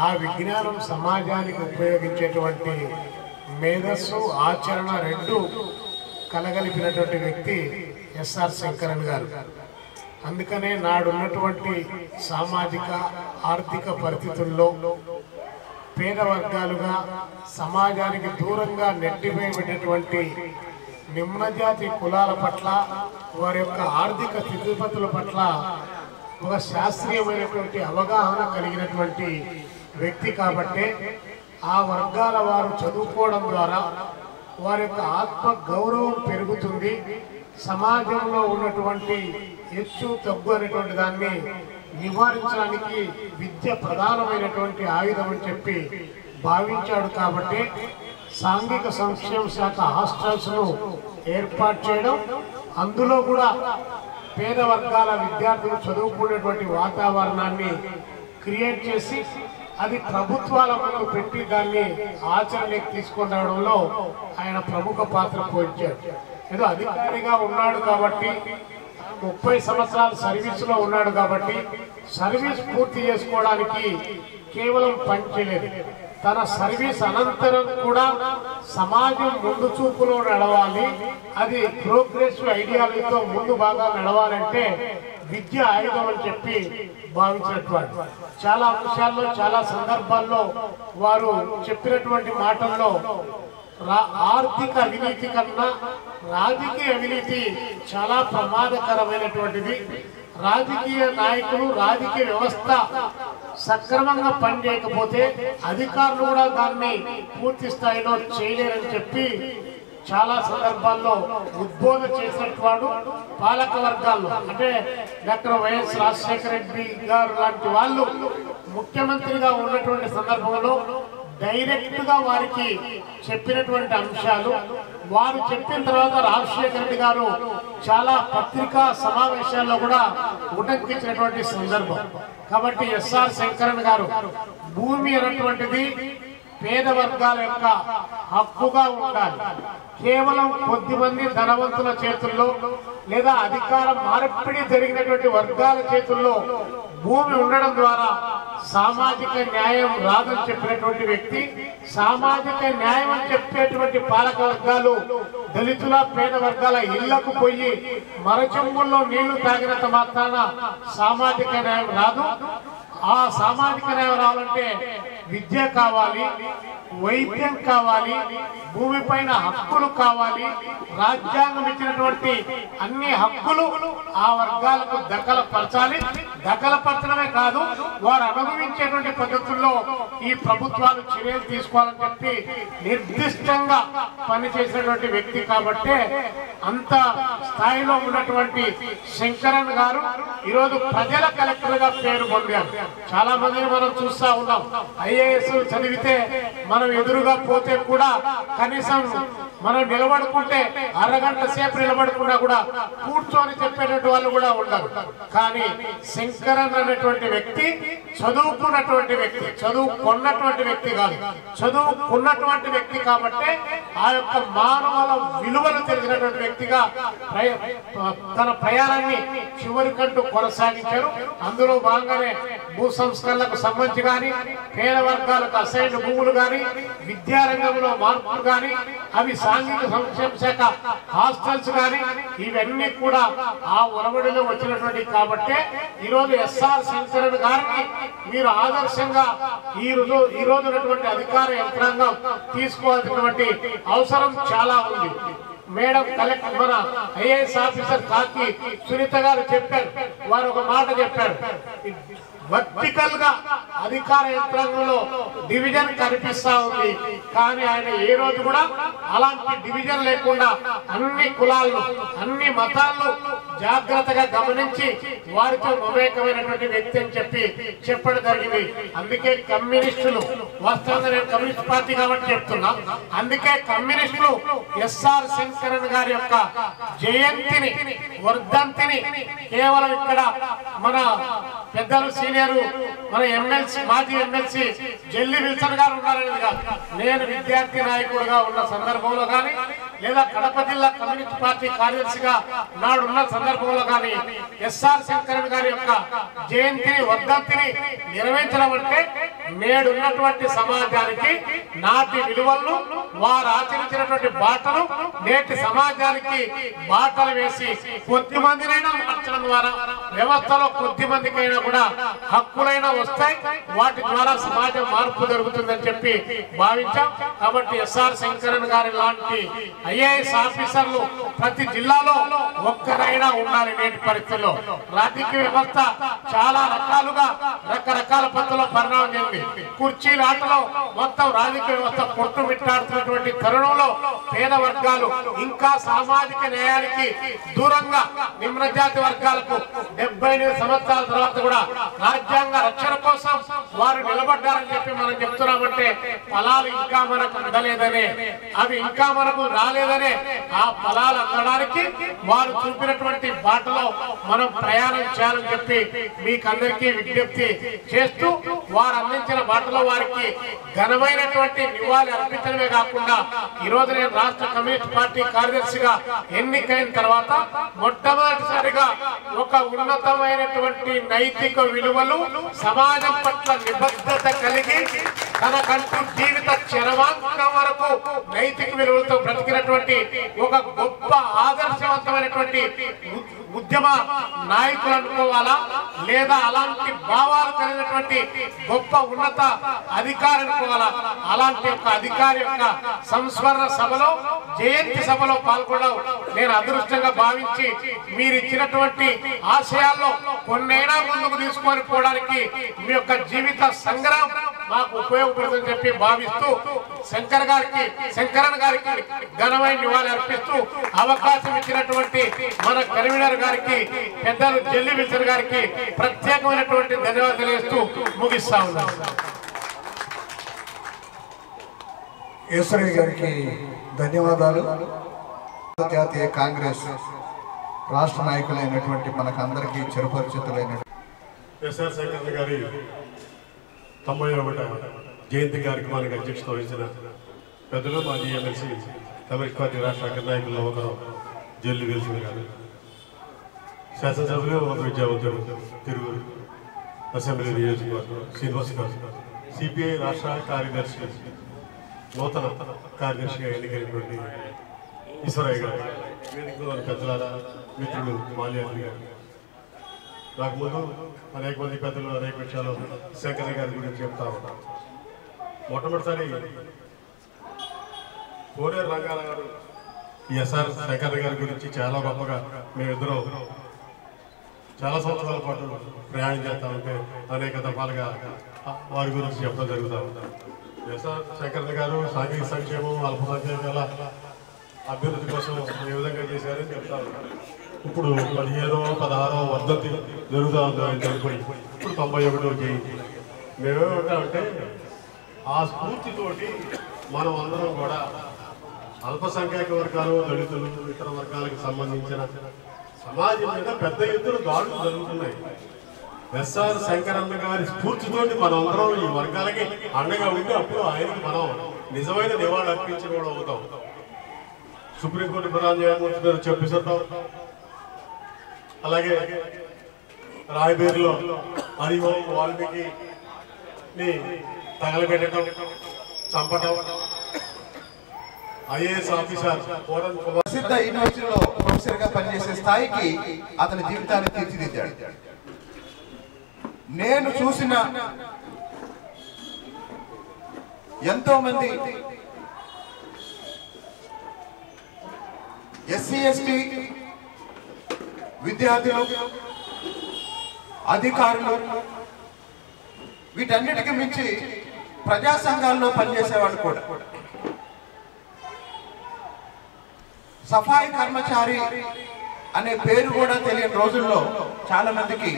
ఆ విజ్ఞానం సమాజానికి ఉపయోగించేటువంటి మేధస్సు, ఆచరణ రెండు కలగలిపినటువంటి వ్యక్తి ఎస్ఆర్ శంకరన్ గారు. అందుకనే నాడున్నటువంటి సామాజిక ఆర్థిక పరిస్థితుల్లో పేద వర్గాలుగా సమాజానికి దూరంగా నెట్టివేయబడినటువంటి నిమ్నజాతి కులాల పట్ల, వారి యొక్క ఆర్థిక స్థితిగతుల పట్ల ఒక శాస్త్రీయమైనటువంటి అవగాహన కలిగినటువంటి వ్యక్తి కాబట్టే ఆ వర్గాల వారు చదువుకోవడం ద్వారా వారి యొక్క ఆత్మ గౌరవం పెరుగుతుంది, సమాజంలో ఉన్నటువంటి హెచ్చు తగ్గు అనేటువంటి దాన్ని నివారించడానికి విద్య ప్రధానమైనటువంటి ఆయుధం అని చెప్పి భావించాడు. కాబట్టి సాంఘిక సంక్షేమ శాఖ హాస్టల్స్ను ఏర్పాటు చేయడం, అందులో కూడా పేద వర్గాల విద్యార్థులు చదువుకునేటువంటి వాతావరణాన్ని క్రియేట్ చేసి అది ప్రభుత్వాల ముందు పెట్టి దాన్ని ఆచరణకి తీసుకొని రావడంలో ఆయన ప్రముఖ పాత్ర పోషించాడు. ఏదో అధికారిగా ఉన్నాడు కాబట్టి, 30 సంవత్సరాలు సర్వీసులో ఉన్నాడు కాబట్టి సర్వీస్ పూర్తి చేసుకోవడానికి కేవలం పనిచేయలేదు. తన సర్వీస్ అనంతరం కూడా సమాజం ముందు చూపులో నడవాలి, అది ప్రోగ్రెసివ్ ఐడియాలజీతో ముందు బాగా నడవాలంటే విద్య ఆయుధం అని చెప్పి భావించినటువంటి చాలా అంశాల్లో, చాలా సందర్భాల్లో వారు చెప్పినటువంటి మాటల్లో ఆర్థిక అవినీతి కన్నా రాజకీయ అవినీతి చాలా ప్రమాదకరమైనటువంటిది. రాజకీయ నాయకులు, రాజకీయ వ్యవస్థ సక్రమంగా పనిచేయకపోతే అధికారులు కూడా దాన్ని పూర్తి స్థాయిలో చేయలేరని చెప్పి చాలా సందర్భాల్లో ఉద్బోధన చేసినటువంటి పాలక వర్గాల్లో, అంటే డాక్టర్ వైఎస్ రాజశేఖర రెడ్డి గారు లాంటి వాళ్ళు ముఖ్యమంత్రిగా ఉన్నటువంటి సందర్భంలో డైరెక్ట్ గా వారికి చెప్పినటువంటి అంశాలు వారు చెప్పిన తర్వాత రాజశేఖర రెడ్డి గారు చాలా పత్రికా సమావేశాల్లో కూడా ఉటంకించినటువంటి సందర్భం. కాబట్టి ఎస్ఆర్ శంకరన్ గారు భూమి అన్నటువంటిది పేద వర్గాల యొక్క హక్కుగా ఉండాలి. కేవలం కొద్దిమంది ధనవంతుల చేతుల్లో లేదా అధికార మార్పిడి జరిగినటువంటి వర్గాల చేతుల్లో భూమి ఉండడం ద్వారా సామాజిక న్యాయం రాదని చెప్పినటువంటి వ్యక్తి, సామాజిక న్యాయం అని చెప్పేటువంటి పాలక వర్గాలు దళితుల పేద వర్గాల ఇళ్లకు పోయి మరచెంబుల్లో నీళ్లు తాగినంత మాత్రాన సామాజిక న్యాయం రాదు. ఆ సామాజిక న్యాయం రావాలంటే విద్య కావాలి, వైద్యం కావాలి, భూమి పైన హక్కులు కావాలి. రాజ్యాంగం ఇచ్చినటువంటి అన్ని హక్కులు ఆ వర్గాలకు దఖలపరచాలి. దఖలపరచడమే కాదు, వారు అనుభవించేటువంటి పద్ధతుల్లో ఈ ప్రభుత్వాలు చర్యలు తీసుకోవాలని చెప్పి నిర్దిష్టంగా పనిచేసినటువంటి వ్యక్తి. కాబట్టి అంత స్థాయిలో ఉన్నటువంటి శంకరన్ గారు ఈరోజు ప్రజల కలెక్టర్ గా పేరు పొందారు. చాలా మందిని మనం చూస్తా ఉన్నాం. ఐఏఎస్ చదివితే మనం ఎదురుగా పోతే కూడా కనీసం మనం నిలబడుకుంటే అరగంట సేపు నిలబడుకున్నా కూడా కూర్చొని చెప్పేటటువంటి వాళ్ళు కూడా ఉండరు. కానీ శంకరన్ అనేటువంటి వ్యక్తి చదువుకున్నటువంటి వ్యక్తి, చదువుకున్నటువంటి వ్యక్తి కాదు, చదువుకున్నటువంటి వ్యక్తి. కాబట్టి ఆ యొక్క మానవుల విలువలు తెలిసినటువంటి వ్యక్తిగా తన ప్రయాణాన్ని చివరికంటూ కొనసాగించారు. అందులో భాగంగానే భూ సంస్కరణలకు సంబంధించి కానీ, పేద వర్గాలకు అసైన్ భూములు కానీ, విద్యారంగంలో మార్పులు కానీ, అవి సాంఘిక సంక్షేమ శాఖ హాస్టల్స్ కానీ, ఇవన్నీ కూడా ఆ ఒరవడిలో వచ్చినటువంటి. కాబట్టి ఈరోజు ఎస్ఆర్ శంకరన్ గారిని మీరు ఆదర్శంగా ఈ రోజు ఉన్నటువంటి అధికార యంత్రాంగం తీసుకోవాల్సినటువంటి అవసరం చాలా ఉంది. మేడం కలెక్టర్ మన ఐఏఎస్ ఆఫీసర్ కాకి సునీత గారు చెప్పారు. వారు ఒక మాట చెప్పారు, వర్టికల్ గా అధికార యంత్రాంగంలో డివిజన్ కనిపిస్తా ఉంది. కానీ ఆయన ఏ రోజు కూడా అలాంటి డివిజన్ లేకుండా అన్ని కులాలను, అన్ని మతాలను జాగ్రత్తగా గమనించి వారితో మమేకమైనటువంటి వ్యక్తి అని చెప్పడం జరిగింది. అందుకే కమ్యూనిస్టులు, వాస్తవంగా నేను కమ్యూనిస్ట్ పార్టీ కాబట్టి చెప్తున్నా, అందుకే కమ్యూనిస్టులు ఎస్ఆర్ శంకరన్ గారి యొక్క జయంతిని, వర్ధంతిని కేవలం ఇక్కడ మన పెద్దలు సీనియర్ మన ఎమ్మెల్సీ, మాజీ ఎమ్మెల్సీ జెల్లి విల్సన్ గారు ఉన్నారనేది కాదు, నేను విద్యార్థి నాయకుడుగా ఉన్న సందర్భంలో కానీ, లేదా కడప జిల్లా కమ్యూనిస్ట్ పార్టీ కార్యదర్శిగా నాడున్న సందర్భంలో కానీ ఎస్ఆర్ శంకరన్ గారి యొక్క జయంతిని, వర్ధంతిని నిర్వహించడం అంటే నేడున్నటువంటి సమాజానికి నాటి విలువలను, వారు ఆచరించినటువంటి బాటలు నేటి సమాజానికి బాటలు వేసి కొద్ది మందినైనా మార్చడం ద్వారా వ్యవస్థలో కొద్ది మందికైనా కూడా హక్కులైనా వస్తాయి. వాటి ద్వారా సమాజం మార్పు జరుగుతుందని చెప్పి భావించాం. కాబట్టి ఎస్ఆర్ శంకరన్ గారి లాంటి ఐఏఎస్ ఆఫీసర్లు ప్రతి జిల్లాలో ఒక్కరైనా ఉండాలి. నేటి పరిస్థితుల్లో రాజకీయ వ్యవస్థ చాలా రకాలుగా రకరకాల పద్ధతుల్లో పరిణామం చెందింది. కుర్చీల ఆటలో మొత్తం రాజకీయ వ్యవస్థ కొట్టుమిట్టాడుతున్నటువంటి తరుణంలో పేద వర్గాలు ఇంకా సామాజిక న్యాయానికి దూరంగా, నిమ్న జాతి వర్గాలకు 78 సంవత్సరాల తర్వాత కూడా రాజ్యాంగ రక్షణ కోసం వారు నిలబడ్డారని చెప్పి మనం చెప్తున్నామంటే ఫలాలు ఇంకా మనకు అందలేదనే, అవి ఇంకా మనకు రాలేదనే, ఆ ఫలాలు అందడానికి వారు చూపినటువంటి బాటలో మనం ప్రయాణం చేయాలని చెప్పి మీకందరికీ విజ్ఞప్తి చేస్తూ, వారు అందించిన బాటలో వారికి ఘనమైనటువంటి నివాళి అర్పించడమే కాకుండా ఈరోజు నేను రాష్ట్ర కమ్యూనిస్ట్ పార్టీ కార్యదర్శిగా ఎన్నికైన తర్వాత మొట్టమొదటిసారిగా ఒక ఉన్నతమైనటువంటి నైతిక విలువలు, సమాజం పట్ల నిబద్ధత కలిగి తనకంటూ జీవిత చరమాంకం వరకు నైతిక విలువలతో బ్రతికినటువంటి ఒక గొప్ప ఆదర్శవంతమైనటువంటి ఉద్యమ నాయకులు అనుకోవాలా, లేదా అలాంటి భావాలు కలిగినటువంటి గొప్ప ఉన్నత అధికారి అనుకోవాలా? అలాంటి యొక్క అధికారి యొక్క సంస్మరణ సభలో, జయంతి సభలో పాల్గొనడం నేను అదృష్టంగా భావించి, మీరు ఇచ్చినటువంటి ఆశయాల్లో కొన్నైనా ముందుకు తీసుకొని పోవడానికి మీ యొక్క జీవిత సంగ్రామం మాకు ఉపయోగపడుతుందని చెప్పి భావిస్తూ శంకరన్ గారికి ఘనమైన నివాళి అర్పిస్తూ అవకాశం ఇచ్చినటువంటి మన కన్వీనర్ గారికి, పెద్దలు జెల్లి విల్సన్ గారికి ప్రత్యేకమైనటువంటి ధన్యవాదాలు తెలియజేస్తూ ముగిస్తా ఉన్నాం. ఈశ్వరయ్య గారికి ధన్యవాదాలు. జాతీయ కాంగ్రెస్ రాష్ట్ర నాయకులైనటువంటి మనకందరికీ చిరపరిచితులైన ఎస్ఆర్ శంకరన్ గారి 91వ జయంతి కార్యక్రమానికి అధ్యక్షత వహించిన పెద్దలు మాజీ ఎమ్మెల్సీ కమ్యూనిస్ట్ పార్టీ రాష్ట్ర అగ్రనాయకుల్లో ఒకరు జల్లి విల్సన్ గారు, శాసనసభ్యులు ఒక విద్యావంతుడు తిరువురు అసెంబ్లీ నియోజకవర్గం శ్రీనివాస్ గారు, సిపిఐ రాష్ట్ర కార్యదర్శి నూతన కార్యదర్శిగా ఎన్నికైనటువంటి ఈశ్వరయ్య గారు, వేదికలోని పెద్దల మిత్రుడు మాల్యాద్రి గారు, నాకు ముందు అనేక మంది పెద్దలు అనేక విషయాలు శంకరయ్య గారి గురించి చెప్తా ఉంటారు. మొట్టమొదటిసారి కోనేరు రంగారావు గారు ఎస్ఆర్ శంకరయ్య గారి గురించి చాలా గొప్పగా మేమిద్దరం చాలా సంవత్సరాల పాటు ప్రయాణం చేస్తూ ఉంటే అనేక దఫాలుగా వారి గురించి చెప్పడం జరుగుతూ ఉంటారు. ఎస్ఆర్ శంకరయ్య గారు సాంఘిక సంక్షేమం అల్పసంఖ్యాకుల అభ్యున్నతి కోసం ఏ విధంగా చేశారని చెప్తా ఉంటారు. ఇప్పుడు 15వ 16వ వర్ధంతి జరుగుతూ ఉందో అని చనిపోయి ఇప్పుడు 91వ జయంతి. మేమేమంటే ఆ స్ఫూర్తితోటి మనం అందరం కూడా అల్పసంఖ్యాక వర్గాలు, దళితులు, ఇతర వర్గాలకు సంబంధించిన సమాజం మీద పెద్ద ఎత్తున దాడులు జరుగుతున్నాయి. ఎస్ఆర్ శంకరన్న గారి స్ఫూర్తితోటి మనందరం ఈ వర్గాలకి అండగా ఉండి అప్పుడు ఆయనకి మనం నిజమైన నివాళులు అర్పించిన కూడా అవుతాం. సుప్రీంకోర్టు ప్రధాన న్యాయమూర్తి గారు చెప్పిస్తుంటాం. అలాగే రాయబేరులో హరిఓం వాల్మీకిని తగలబెట్టడం, చంపటం, ఐఏఎస్ ఆఫీసర్ ప్రసిద్ధ యూనివర్సిటీలో ప్రొఫెసర్ గా పనిచేసే స్థాయికి అతని జీవితాన్ని తీర్చిదిద్దాడు. నేను చూసిన ఎంతో మంది ఎస్సీ ఎస్టీ విద్యార్థులు, అధికారులు, వీటన్నిటికీ మించి ప్రజా సంఘాల్లో పనిచేసేవాళ్ళు కూడా, సఫాయి కర్మచారి అనే పేరు కూడా తెలియని రోజుల్లో చాలా మందికి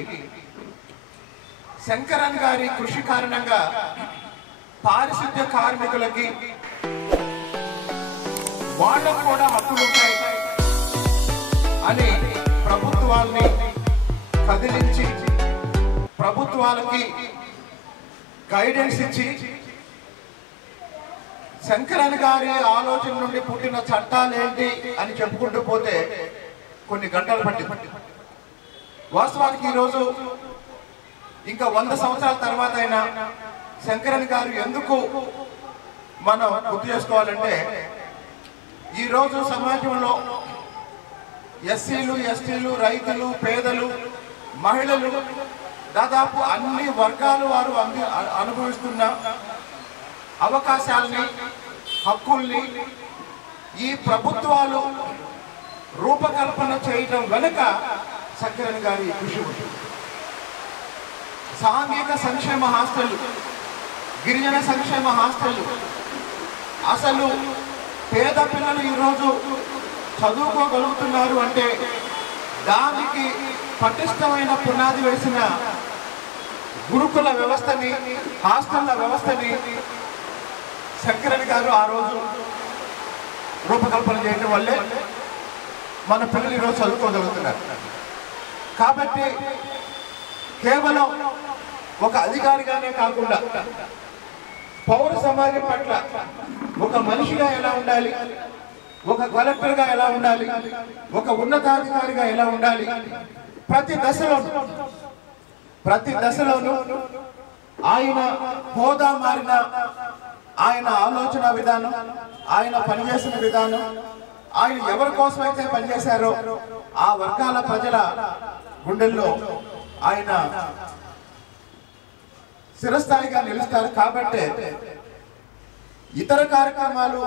శంకరన్ గారి కృషి కారణంగా పారిశుద్ధ్య కార్మికులకి వాళ్ళకు కూడా హక్కులు ఉంటాయి అని ప్రభుత్వాల్ని కదిలించి ప్రభుత్వాలకి గైడెన్స్ ఇచ్చి శంకరన్ గారి ఆలోచన నుండి పుట్టిన చట్టాలు ఏంటి అని చెప్పుకుంటూ పోతే కొన్ని గంటలు పట్టింది. వాస్తవానికి ఈరోజు ఇంకా 100 సంవత్సరాల తర్వాత అయినా శంకరన్ గారు ఎందుకు మనం గుర్తు చేసుకోవాలంటే, ఈరోజు సమాజంలో ఎస్సీలు, ఎస్టీలు, రైతులు, పేదలు, మహిళలు, దాదాపు అన్ని వర్గాలు వారు అనుభవిస్తున్న అవకాశాలని, హక్కుల్ని ఈ ప్రభుత్వాలు రూపకల్పన చేయడం వెనుక శంకరన్ గారి కృషి ఉంది. సాంఘిక సంక్షేమ హాస్టల్, గిరిజన సంక్షేమ హాస్టల్, అసలు పేద పిల్లలు ఈరోజు చదువుకోగలుగుతున్నారు అంటే దానికి పటిష్టమైన పునాది వేసిన గురుకుల వ్యవస్థని, హాస్టళ్ల వ్యవస్థని శంకరన్ గారు ఆ రోజు రూపకల్పన చేయడం వల్లే మన పిల్లలు ఈరోజు చదువుకోగలుగుతున్నారు. కాబట్టి కేవలం ఒక అధికారిగానే కాకుండా పౌర సమాజం పట్ల ఒక మనిషిగా ఎలా ఉండాలి, ఒక కలెక్టర్గా ఎలా ఉండాలి, ఒక ఉన్నతాధికారిగా ఎలా ఉండాలి, ప్రతి దశలోనూ ఆయన హోదా మారిన ఆయన ఆలోచన విధానం, ఆయన పనిచేసిన విధానం, ఆయన ఎవరి కోసమైతే పనిచేశారో ఆ వర్గాల ప్రజల గుండెల్లో ఆయన చిరస్థాయిగా నిలుస్తారు. కాబట్టి ఇతర కార్యక్రమాలు,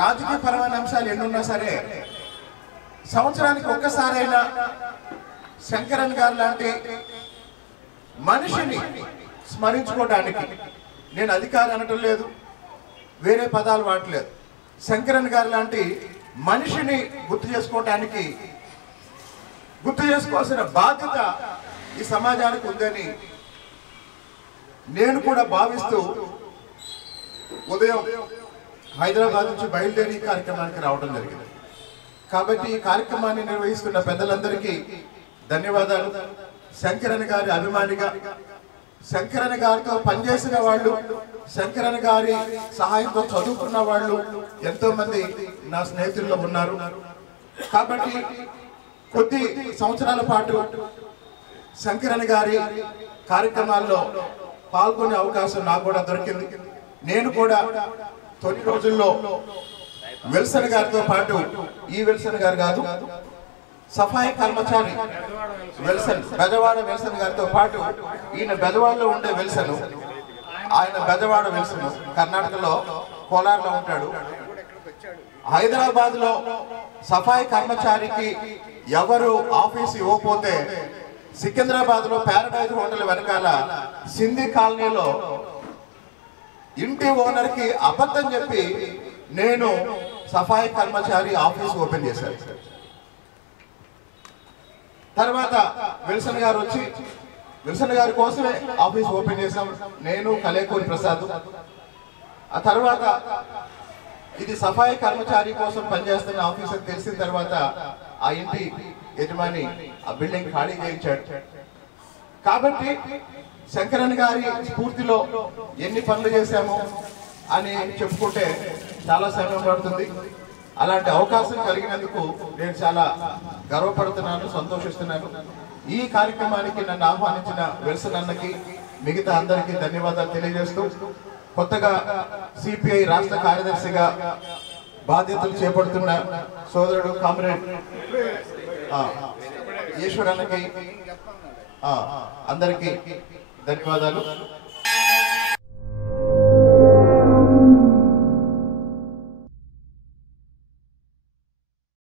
రాజకీయపరమైన అంశాలు ఎన్నున్నా సరే సంవత్సరానికి ఒక్కసారైనా శంకరన్ గారు లాంటి మనిషిని స్మరించుకోవడానికి, నేను అధికారి అనటం లేదు, వేరే పదాలు వాడలేదు, శంకరన్ గారు లాంటి మనిషిని గుర్తు చేసుకోవాల్సిన బాధ్యత ఈ సమాజానికి ఉందని నేను కూడా భావిస్తూ ఉదయం హైదరాబాద్ నుంచి బయలుదేరి కార్యక్రమానికి రావడం జరిగింది. కాబట్టి ఈ కార్యక్రమాన్ని నిర్వహిస్తున్న పెద్దలందరికీ ధన్యవాదాలు. శంకరన్ గారి అభిమానిగా, శంకరన్ గారితో పనిచేసిన వాళ్ళు, శంకరన్ గారి సహాయంతో చదువుకున్న వాళ్ళు ఎంతో మంది నా స్నేహితుల్లో ఉన్నారు. కాబట్టి కొద్ది సంవత్సరాల పాటు శంకరన్ గారి కార్యక్రమాల్లో పాల్గొనే అవకాశం నాకు కూడా దొరికింది. నేను కూడా తొలి రోజుల్లో విల్సన్ గారితో పాటు, ఈ విల్సన్ గారు కాదు, సఫాయి కర్మచారి విల్సన్, బెజవాడ విల్సన్ గారితో పాటు, ఈయన బెజవాడలో ఉండే విల్సన్, ఆయన బెజవాడ విల్సన్ కర్ణాటకలో కోలార్లో ఉంటాడు. హైదరాబాద్ లో సఫాయి కర్మచారికి ఎవరు ఆఫీస్ ఇవ్వకపోతే సికింద్రాబాద్ లో ప్యారడైజ్ హోటల్ వెనకాల సింధీ కాలనీలో ఇంటి ఓనర్ కి అబద్ధం చెప్పి నేను సఫాయి కర్మచారి ఆఫీస్ ఓపెన్ చేశాను. తర్వాత విల్సన్ గారు వచ్చి విల్సన్ గారి కోసమే ఆఫీస్ ఓపెన్ చేశాం, నేను కలేకూరి ప్రసాద్. ఆ తర్వాత ఇది సఫాయి కర్మచారి కోసం పనిచేస్తున్న ఆఫీస్ అని తెలిసిన తర్వాత ఆ ఇంటి యజమాని ఆ బిల్డింగ్ ఖాళీ చేయించాడు. కాబట్టి శంకరన్ గారి స్ఫూర్తిలో ఎన్ని పనులు చేశాము అని చెప్పుకుంటే చాలా సమయం పడుతుంది. అలాంటి అవకాశం కలిగినందుకు నేను చాలా గర్వపడుతున్నాను, సంతోషిస్తున్నాను. ఈ కార్యక్రమానికి నన్ను ఆహ్వానించిన విల్సన్ అన్నకి, మిగతా అందరికీ ధన్యవాదాలు తెలియజేస్తూ, కొత్తగా సిపిఐ రాష్ట్ర కార్యదర్శిగా బాధ్యతలు చేపడుతున్న సోదరుడు కామ్రేడ్ ఈశ్వర్ అన్నకి అందరికీ ధన్యవాదాలు.